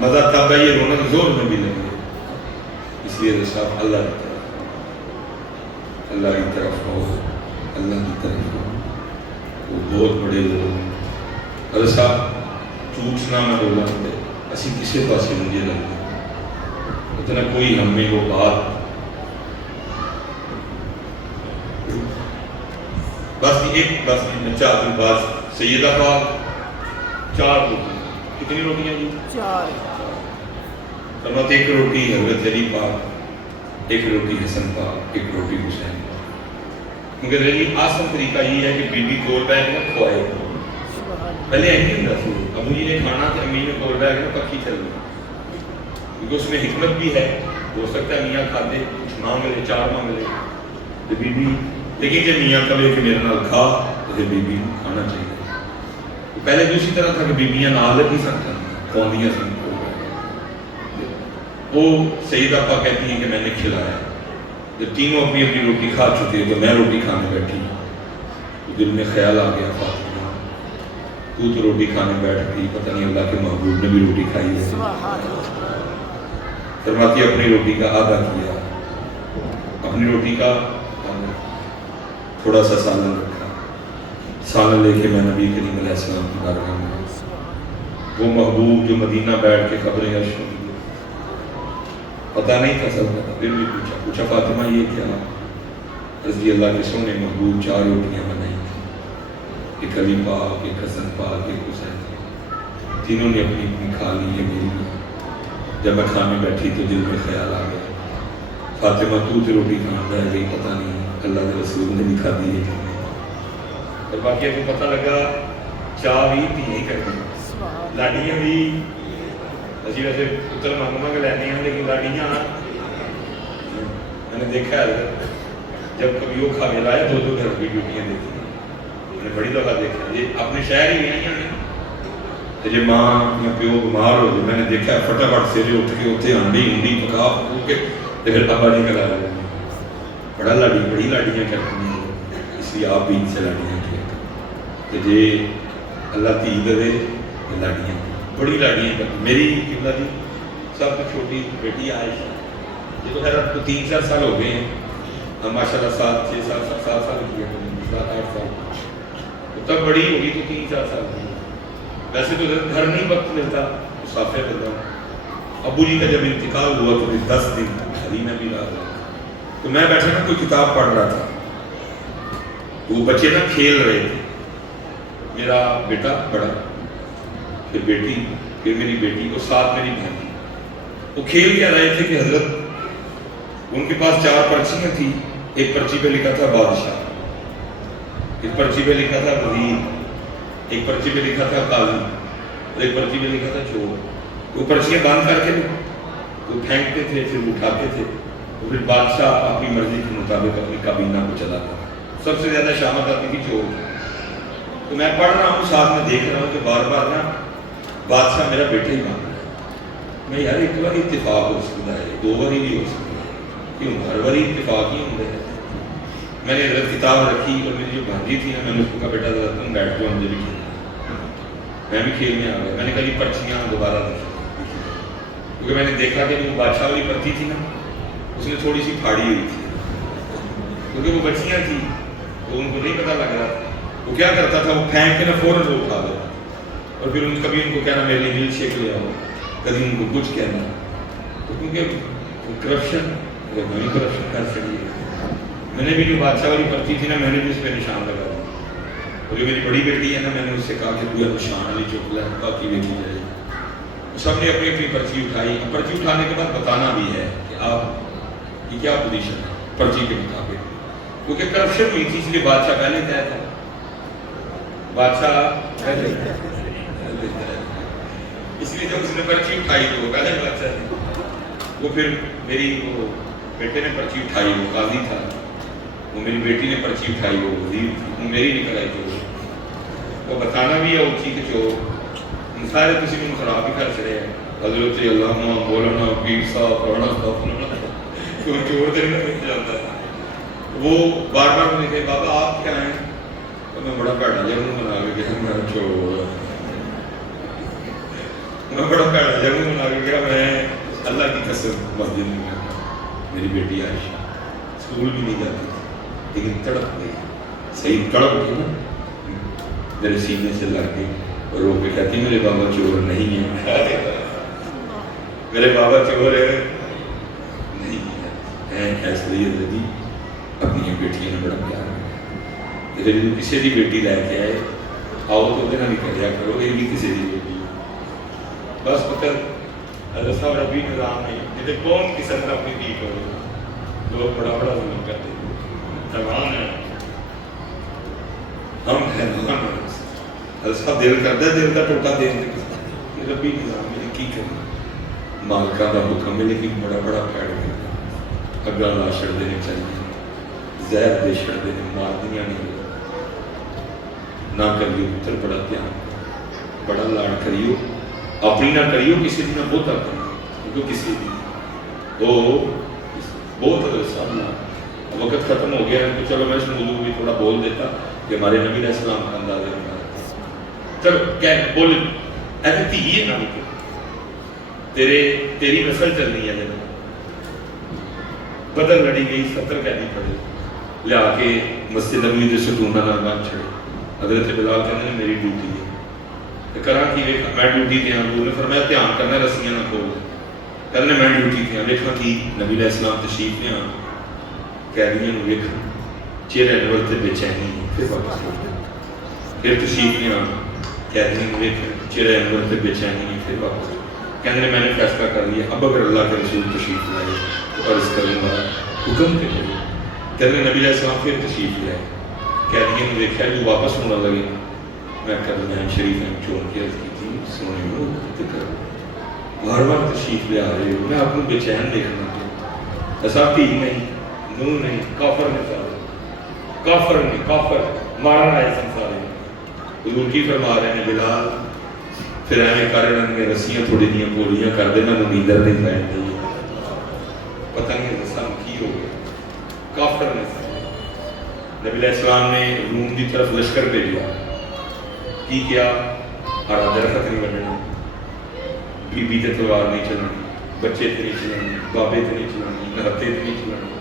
مزہ تب ہے یہ رونق زور میں بھی لگے اس لیے صاحب اللہ کی طرف ہو اللہ کی طرف ہو وہ بہت بڑے لوگ حضرت صاحب چوٹنا میں بولا ہوتے اسی کسی پاسے مجھے لگتے اتنا کوئی ہم میں وہ بات بس چار دن بعد سیدہ پاک 4 روٹی کتنی روٹیاں جی 4 فرماتے ایک روٹی حضرت علی پاک ایک روٹی حسن پاک ایک روٹی حسین پاک کیونکہ ریلی آسان طریقہ یہ ہے کہ بی بی کول بیگ نہ کھوائے پہلے ایسے ہوں رہا ابو جی نے کھانا تو امی نے کول بیگ نہ پکی چل رہی کیونکہ اس میں حکمت بھی ہے ہو سکتا ہے میاں کھاتے کچھ مانگ لے 4 مانگ لے تو بی بی لیکن جب میاں کبھی کہ میرے نال کھا تو بی بی کھانا چاہیے پہلے دوسری طرح تھا کہ بیبیاں نال نہیں سکتا کھواندیاں سن وہ سیدہ پاک کہتی ہیں کہ میں نے کھلایا جب تینوں اپنی اپنی روٹی کھا چکے تو میں روٹی کھانے بیٹھی تو دل میں خیال آ گیا فاطمہ تو روٹی کھانے بیٹھ گئی پتہ نہیں اللہ کے محبوب نے بھی روٹی کھائی ہے فرماتی ہے اپنی روٹی کا آدھا کیا، اپنی روٹی کا تھوڑا سا سالن رکھا، سالن لے کے میں نبی کریم علیہ السلام کی بارگاہ میں، وہ محبوب جو مدینہ بیٹھ کے قبر عرش ہوئی، پتہ نہیں تھا سب کا، پھر بھی پوچھا فاطمہ یہ کیا؟ رضی اللہ کے سونے محبوب 4 روٹیاں بنائی تھیں، ایک علی پاک، ایک حسن پاک، ایک حسین، تینوں نے اپنی اپنی کھا لی ہے میری بھی۔ جب میں کھانے بیٹھی تو دل میں خیال آ گیا فاطمہ تو روٹی کھانا رہ گئی، پتہ نہیں اللہ کے رسول نے بھی کھا دی ہے کہ نہیں۔ اور باقی کو پتہ لگا چاہ بھی تھی نہیں کرتی، لاڈیاں بھی اسی ویسے پتر مانگا کے لینے ہیں، لیکن لاڈیاں میں نے دیکھا ہے جب کبھی وہ کھا کے لایا 2 گھر کی ڈیوٹیاں دیتی ہیں، میں نے بڑی دفعہ دیکھا یہ اپنے شہر ہی آئی ہیں، جی ماں یا پیو بیمار ہو جائے میں نے دیکھا فٹافٹ سیرے اٹھ کے اتنے ہانڈی پکا پکو کے پھر ابا نہیں کرا رہے ہیں، بڑا لاڈی بڑی لاڈیاں کرتی ہیں، اس لیے آپ بھی ان سے لاڈیاں کیا کہ جی اللہ تھی دے یہ لاڈیاں بڑی لاڈیاں کرتی۔ میری قبلہ جی سب سے چھوٹی بیٹی عائشہ، یہ تو خیر اب تو 3-4 سال ہو گئے ہیں، ہم ماشاء اللہ 7-6 سال 7 سال کی ہے، 7-8 سال تب بڑی ہوگی تو 3-4 سال کی، ویسے تو گھر نہیں وقت ملتا، مسافر رہتا ہوں۔ ابو جی کا جب انتقال ہوا تو 10 دن گھر ہی میں بھی رہا، تو میں بیٹھا نا کوئی کتاب پڑھ رہا تھا، وہ بچے نا کھیل رہے تھے، میرا بیٹا بڑا، پھر بیٹی، پھر میری بیٹی اور ساتھ میری بہن، وہ کھیل کیا رہے تھے کہ حضرت ان کے پاس 4 پرچیاں تھیں، ایک پرچی پہ لکھا تھا بادشاہ، ایک پرچی پہ لکھا تھا وزیر، ایک پرچی پہ لکھا تھا قاضی اور ایک پرچی پہ لکھا تھا چور۔ وہ پرچیاں بند کر کے وہ پھینکتے تھے، پھر اٹھاتے تھے، اور پھر بادشاہ اپنی مرضی کے مطابق اپنی کابینہ کو چلاتا تھا۔ سب سے زیادہ شامت آتی تھی چور، تو میں پڑھ رہا ہوں ساتھ میں دیکھ رہا ہوں کہ بار بار نا بادشاہ میرا بیٹا ہی مانگ رہا ہے، میں یار ایک بار اتفاق ہو سکتا ہے، 2 بار ہی نہیں ہو سکتا، کیوں ہر بار اتفاق ہی ہوتا ہے۔ میں نے حضرت کتاب رکھی اور میری جو بھانجی تھی نا، میں نے اس کو کہا بیٹا ذرا تم بیٹھ جاؤ، مجھے بھی کھیلنا، میں بھی کھیل میں آ گیا۔ میں نے کہا یہ پرچیاں دوبارہ دیکھی، کیونکہ میں نے دیکھا کہ جو بادشاہ والی پرچی تھی نا اس میں تھوڑی سی پھاڑی ہوئی تھی، کیونکہ وہ بچیاں تھیں تو ان کو نہیں پتہ لگ رہا تھا، وہ کیا کرتا تھا وہ پھینک کے نا فوراً وہ اٹھا دیتا، اور پھر کبھی ان کو کہنا میرے لیے ملک شیک لے آؤ، کبھی ان کو کچھ کہنا، تو کیونکہ کرپشن نہیں کرپشن کر سکتی ہے۔ میں نے بھی جو بادشاہ والی پرچی تھی نا میں نے بھی اس پہ نشان لگا دیا، اور جو میری بڑی بیٹی ہے نا میں نے اس سے کہا کہ تو نشان والی چوک لے، باقی دیکھی جائے۔ سب نے اپنی اپنی پرچی اٹھائی، پرچی اٹھانے کے بعد بتانا بھی ہے کہ آپ یہ کیا پوزیشن ہے پرچی کے مطابق، کیونکہ کرپشن ہوئی تھی اس لیے بادشاہ پہلے طے تھا، بادشاہ پہلے اس لیے جب اس نے پرچی اٹھائی تو وہ پہلے بادشاہ تھے۔ وہ پھر میری وہ بیٹے نے پرچی اٹھائی، وہ قاضی تھا، وہ میری بیٹی نے پرچی اٹھائی، وہ وزیر تھی، وہ میری نکل آئی چور، وہ بتانا بھی ہے وہ چیز چور، سارے کسی کو خراب ہی کر چڑے ہیں، حضرت علامہ مولانا پیر صاحب پرانا صاحب کوئی چور دے نہیں جاتا ہے۔ وہ بار بار مجھے کہے بابا آپ کیا ہیں، تو میں بڑا پیڑا جنگ بنا کے گیا، میں چور، میں بڑا پیڑا جنگ بنا کے گیا، میں اللہ کی قسم مسجد میں میری بیٹی عائشہ اسکول بھی نہیں جاتی تھی لیکن تڑپ گئی، صحیح تڑپ گئی نا، میرے سینے سے لگ گئی اور رو کے کہتی میرے بابا چور نہیں ہے، میرے بابا چور نہیں ہے، ایسے ہی رضی اپنی بیٹیوں نے بڑا پیار کیا، جب کسی کی بیٹی لے کے آئے آؤ تو وہ نہیں کریا کرو، یہ بھی کسی کی بیٹی بس پتر حضرت صاحب ربی نظام نہیں، جیسے کون کسی طرح اپنی دھی کرو، لوگ بڑا بڑا ظلم کرتے ہیں، تمام ہے ہم حیران ہیں، حضرت صاحب دل کرتا ہے دل کا ٹوٹا دین دے ربی نظام میں کی کرنا، مالکہ کا حکم ہے لیکن بڑا بڑا پیڑ کرنا، اگلا لا چھڑ دینے چاہیے، زہر دے چھڑ دینے، مار دنیا نہیں نہ کریو پتر، بڑا دھیان بڑا لاڑ کریو، اپنی نہ کریو کسی بھی نہ بہتا کریو، کیونکہ کسی بھی وہ بہت سامنا وقت ختم ہو گیا ہے تو چلو میں اس موضوع بھی تھوڑا بول دیتا کہ ہمارے نبی علیہ السلام کا انداز ہے، چلو کہہ بول ایسے تھی یہ نہ تیری نسل چلنی ہے. بدر لڑی گئی 70 قیدی پڑے لیا کے مسجد نبوی دے ستوناں نال بن چھڑے. حضرت بلال کہندے نے میری ڈیوٹی ہے تے کراں کی ویکھ میں ڈیوٹی تے ہاں. حضور نے فرمایا دھیان کرنا رسیاں نہ کھول. کہندے میں ڈیوٹی تے ہاں. ویکھاں کی نبی علیہ السلام تشریف لے آن قیدیاں نوں ویکھ چہرے انور تے بے چینی پھر واپس پھر تشریف لے آن قیدیاں نوں ویکھ چہرے انور تے بے چینی پھر واپس. کہندے نے میں نے فیصلہ کر لیا اب اگر اللہ کے رسول تشریف لائے تو عرض کروں گا حکم کے لیے. کہندے نبی علیہ السلام پھر تشریف لے آئے. قیدیاں نے دیکھا جو واپس ہونا لگے. میں کردیان شریف نے چون کے عرض کی تھی سونے ہو کر بار بار تشریف لے آ رہے ہو میں آپ کو بے چین دیکھنا ہوں. ایسا تھی نہیں نور نہیں کافر نے سارے کافر نے کافر مارنا ہے سارے. حضور کی فرما رہے ہیں بلال پھر ایویں کر رہے رسیاں تھوڑی دیاں گولیاں کر دے میں نیندر نہیں پہن گئی. پتہ نہیں انسان کی ہو گیا. کافر نے نبی علیہ السلام نے روم کی طرف لشکر بھیجا. کی کیا ہرا درخت نہیں بننا بی بی تے تلوار نہیں چلانی بچے تے نہیں چلانی بابے تے نہیں چلانی نہتے تے نہیں چلانی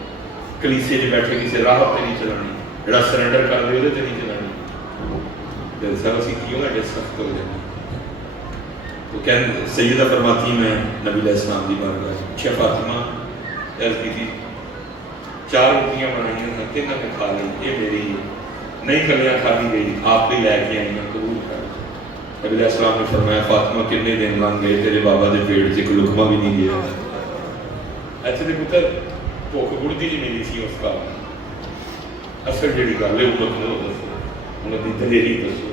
کلیسے جو بیٹھے کسی راہ تے نہیں چلانی جڑا سرنڈر کر دے تے نہیں چلانی. دل سب اسی کیوں ہے سخت ہو جائے. تو کہنے سیدہ فرماتی میں نبی علیہ السلام دی بارگاہ اچھا فاطمہ عرض کی تھی 4 روٹیاں بنائی ہیں تینوں نے کھا لی یہ میری نہیں کلیاں کھا دی گئی آپ بھی لے کے آئی ہیں قبول کر. نبی علیہ السلام نے فرمایا فاطمہ کتنے دن لنگ گئے تیرے بابا دے پیٹ سے کوئی لقمہ بھی نہیں گیا. ایسے دے پتر بھوک گڑتی جی نہیں سی اس کا اصل جڑی گل ہے وہ دسو انہوں کی دلیری دسو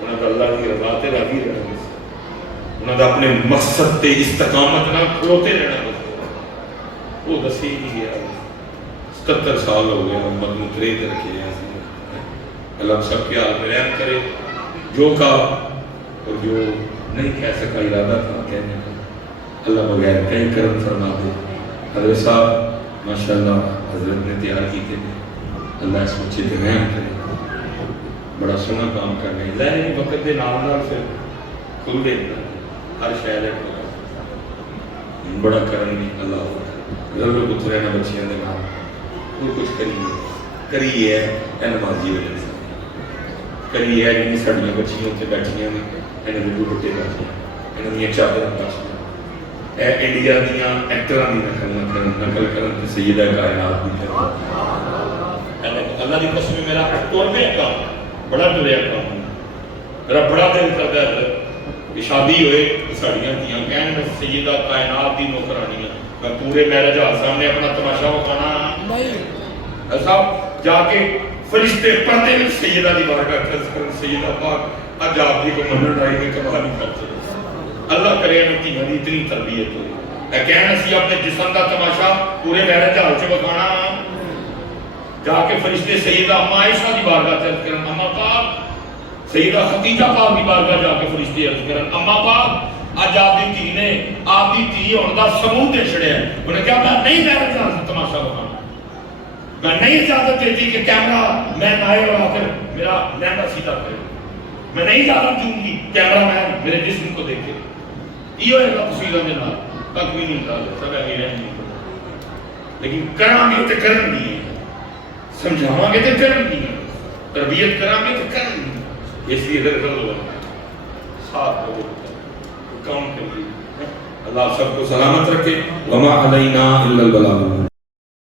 انہوں کا اللہ کی رضا تے راضی رہنا دسو انہوں کا اپنے مقصد تے استقامت نہ کھلوتے رہنا دسو. وہ دسی نہیں گیا. 77 سال ہو گیا امت نو ترے کر کے. اللہ سب کے حال میں رحم کرے. جو کہا اور جو نہیں کہہ سکا ارادہ تھا کہنے کا اللہ بغیر کہیں کرم فرما دے. حضرت صاحب ماشاءاللہ حضرت نے تیار کی تھے. اللہ اس بچے پہ رحم کرے. بڑا سونا کام کر رہے ہیں. ظاہر وقت کے نام نال پھر کھل دیتا ہر شہر ہے بڑا کرم نہیں اللہ رلو پترے نہ بچیاں دے نام وہ کچھ کریے ہے نمازی وجہ سے کریے ہے جنہیں ساڑیاں بچیاں اتنے بیٹھیاں نے انہیں بھی بٹے بیٹھے انہیں دیا چادر پاشیاں اے انڈیا دیا ایکٹران دی نقل کرن سیدہ کائنات دی اللہ دی قسم میرا توڑ پہ کام بڑا دوریا کام میرا بڑا دل کرتا ہے کہ شادی ہوئے ساڑیاں دیاں کہنے میں سیدہ کائنات دی نوکرانیاں میں پورے میرے جہاز سامنے اپنا تماشا ہوکانا ایسا جا کے فرشتے پردے میں سیدہ دی بارگاہ کرن سیدہ پاک آج آپ دی کو منن رائی میں کبھا نہیں کرتے. اللہ کرے انتی ہمیں اتنی تربیت ہوئی اے کہنا سی اپنے جسم کا تماشا پورے میرے جہاز سے بکانا جا کے فرشتے سیدہ اما عائشہ دی بارگاہ کرن اما پاک سیدہ خدیجہ پاک دی بارگاہ جا کے فرشتے عرض کرن اما پاک آج آپ دی تھی نے آپ دی تھی اور دا سمود دے چھڑے ہیں. انہیں کہا میں نہیں میرے جہاز سے تماشا بکانا میں نہیں اجازت دیتی کہ کیمرہ مین آئے اور آ کر میرا لہنگا سیدھا کرے. میں نہیں اجازت دوں گی کیمرہ مین میرے جسم کو دیکھے. یہ ہے گا تصویروں کے نال تک بھی نہیں ڈالے سب ہے نہیں لیکن کرام گے تو کرن نہیں ہے سمجھاواں گے تو کرن نہیں ہے تربیت کرام گے تو کرن نہیں ہے. اس لیے ادھر کرو ساتھ ہو کون کریے. اللہ سب کو سلامت رکھے. وما علینا الا البلاغ.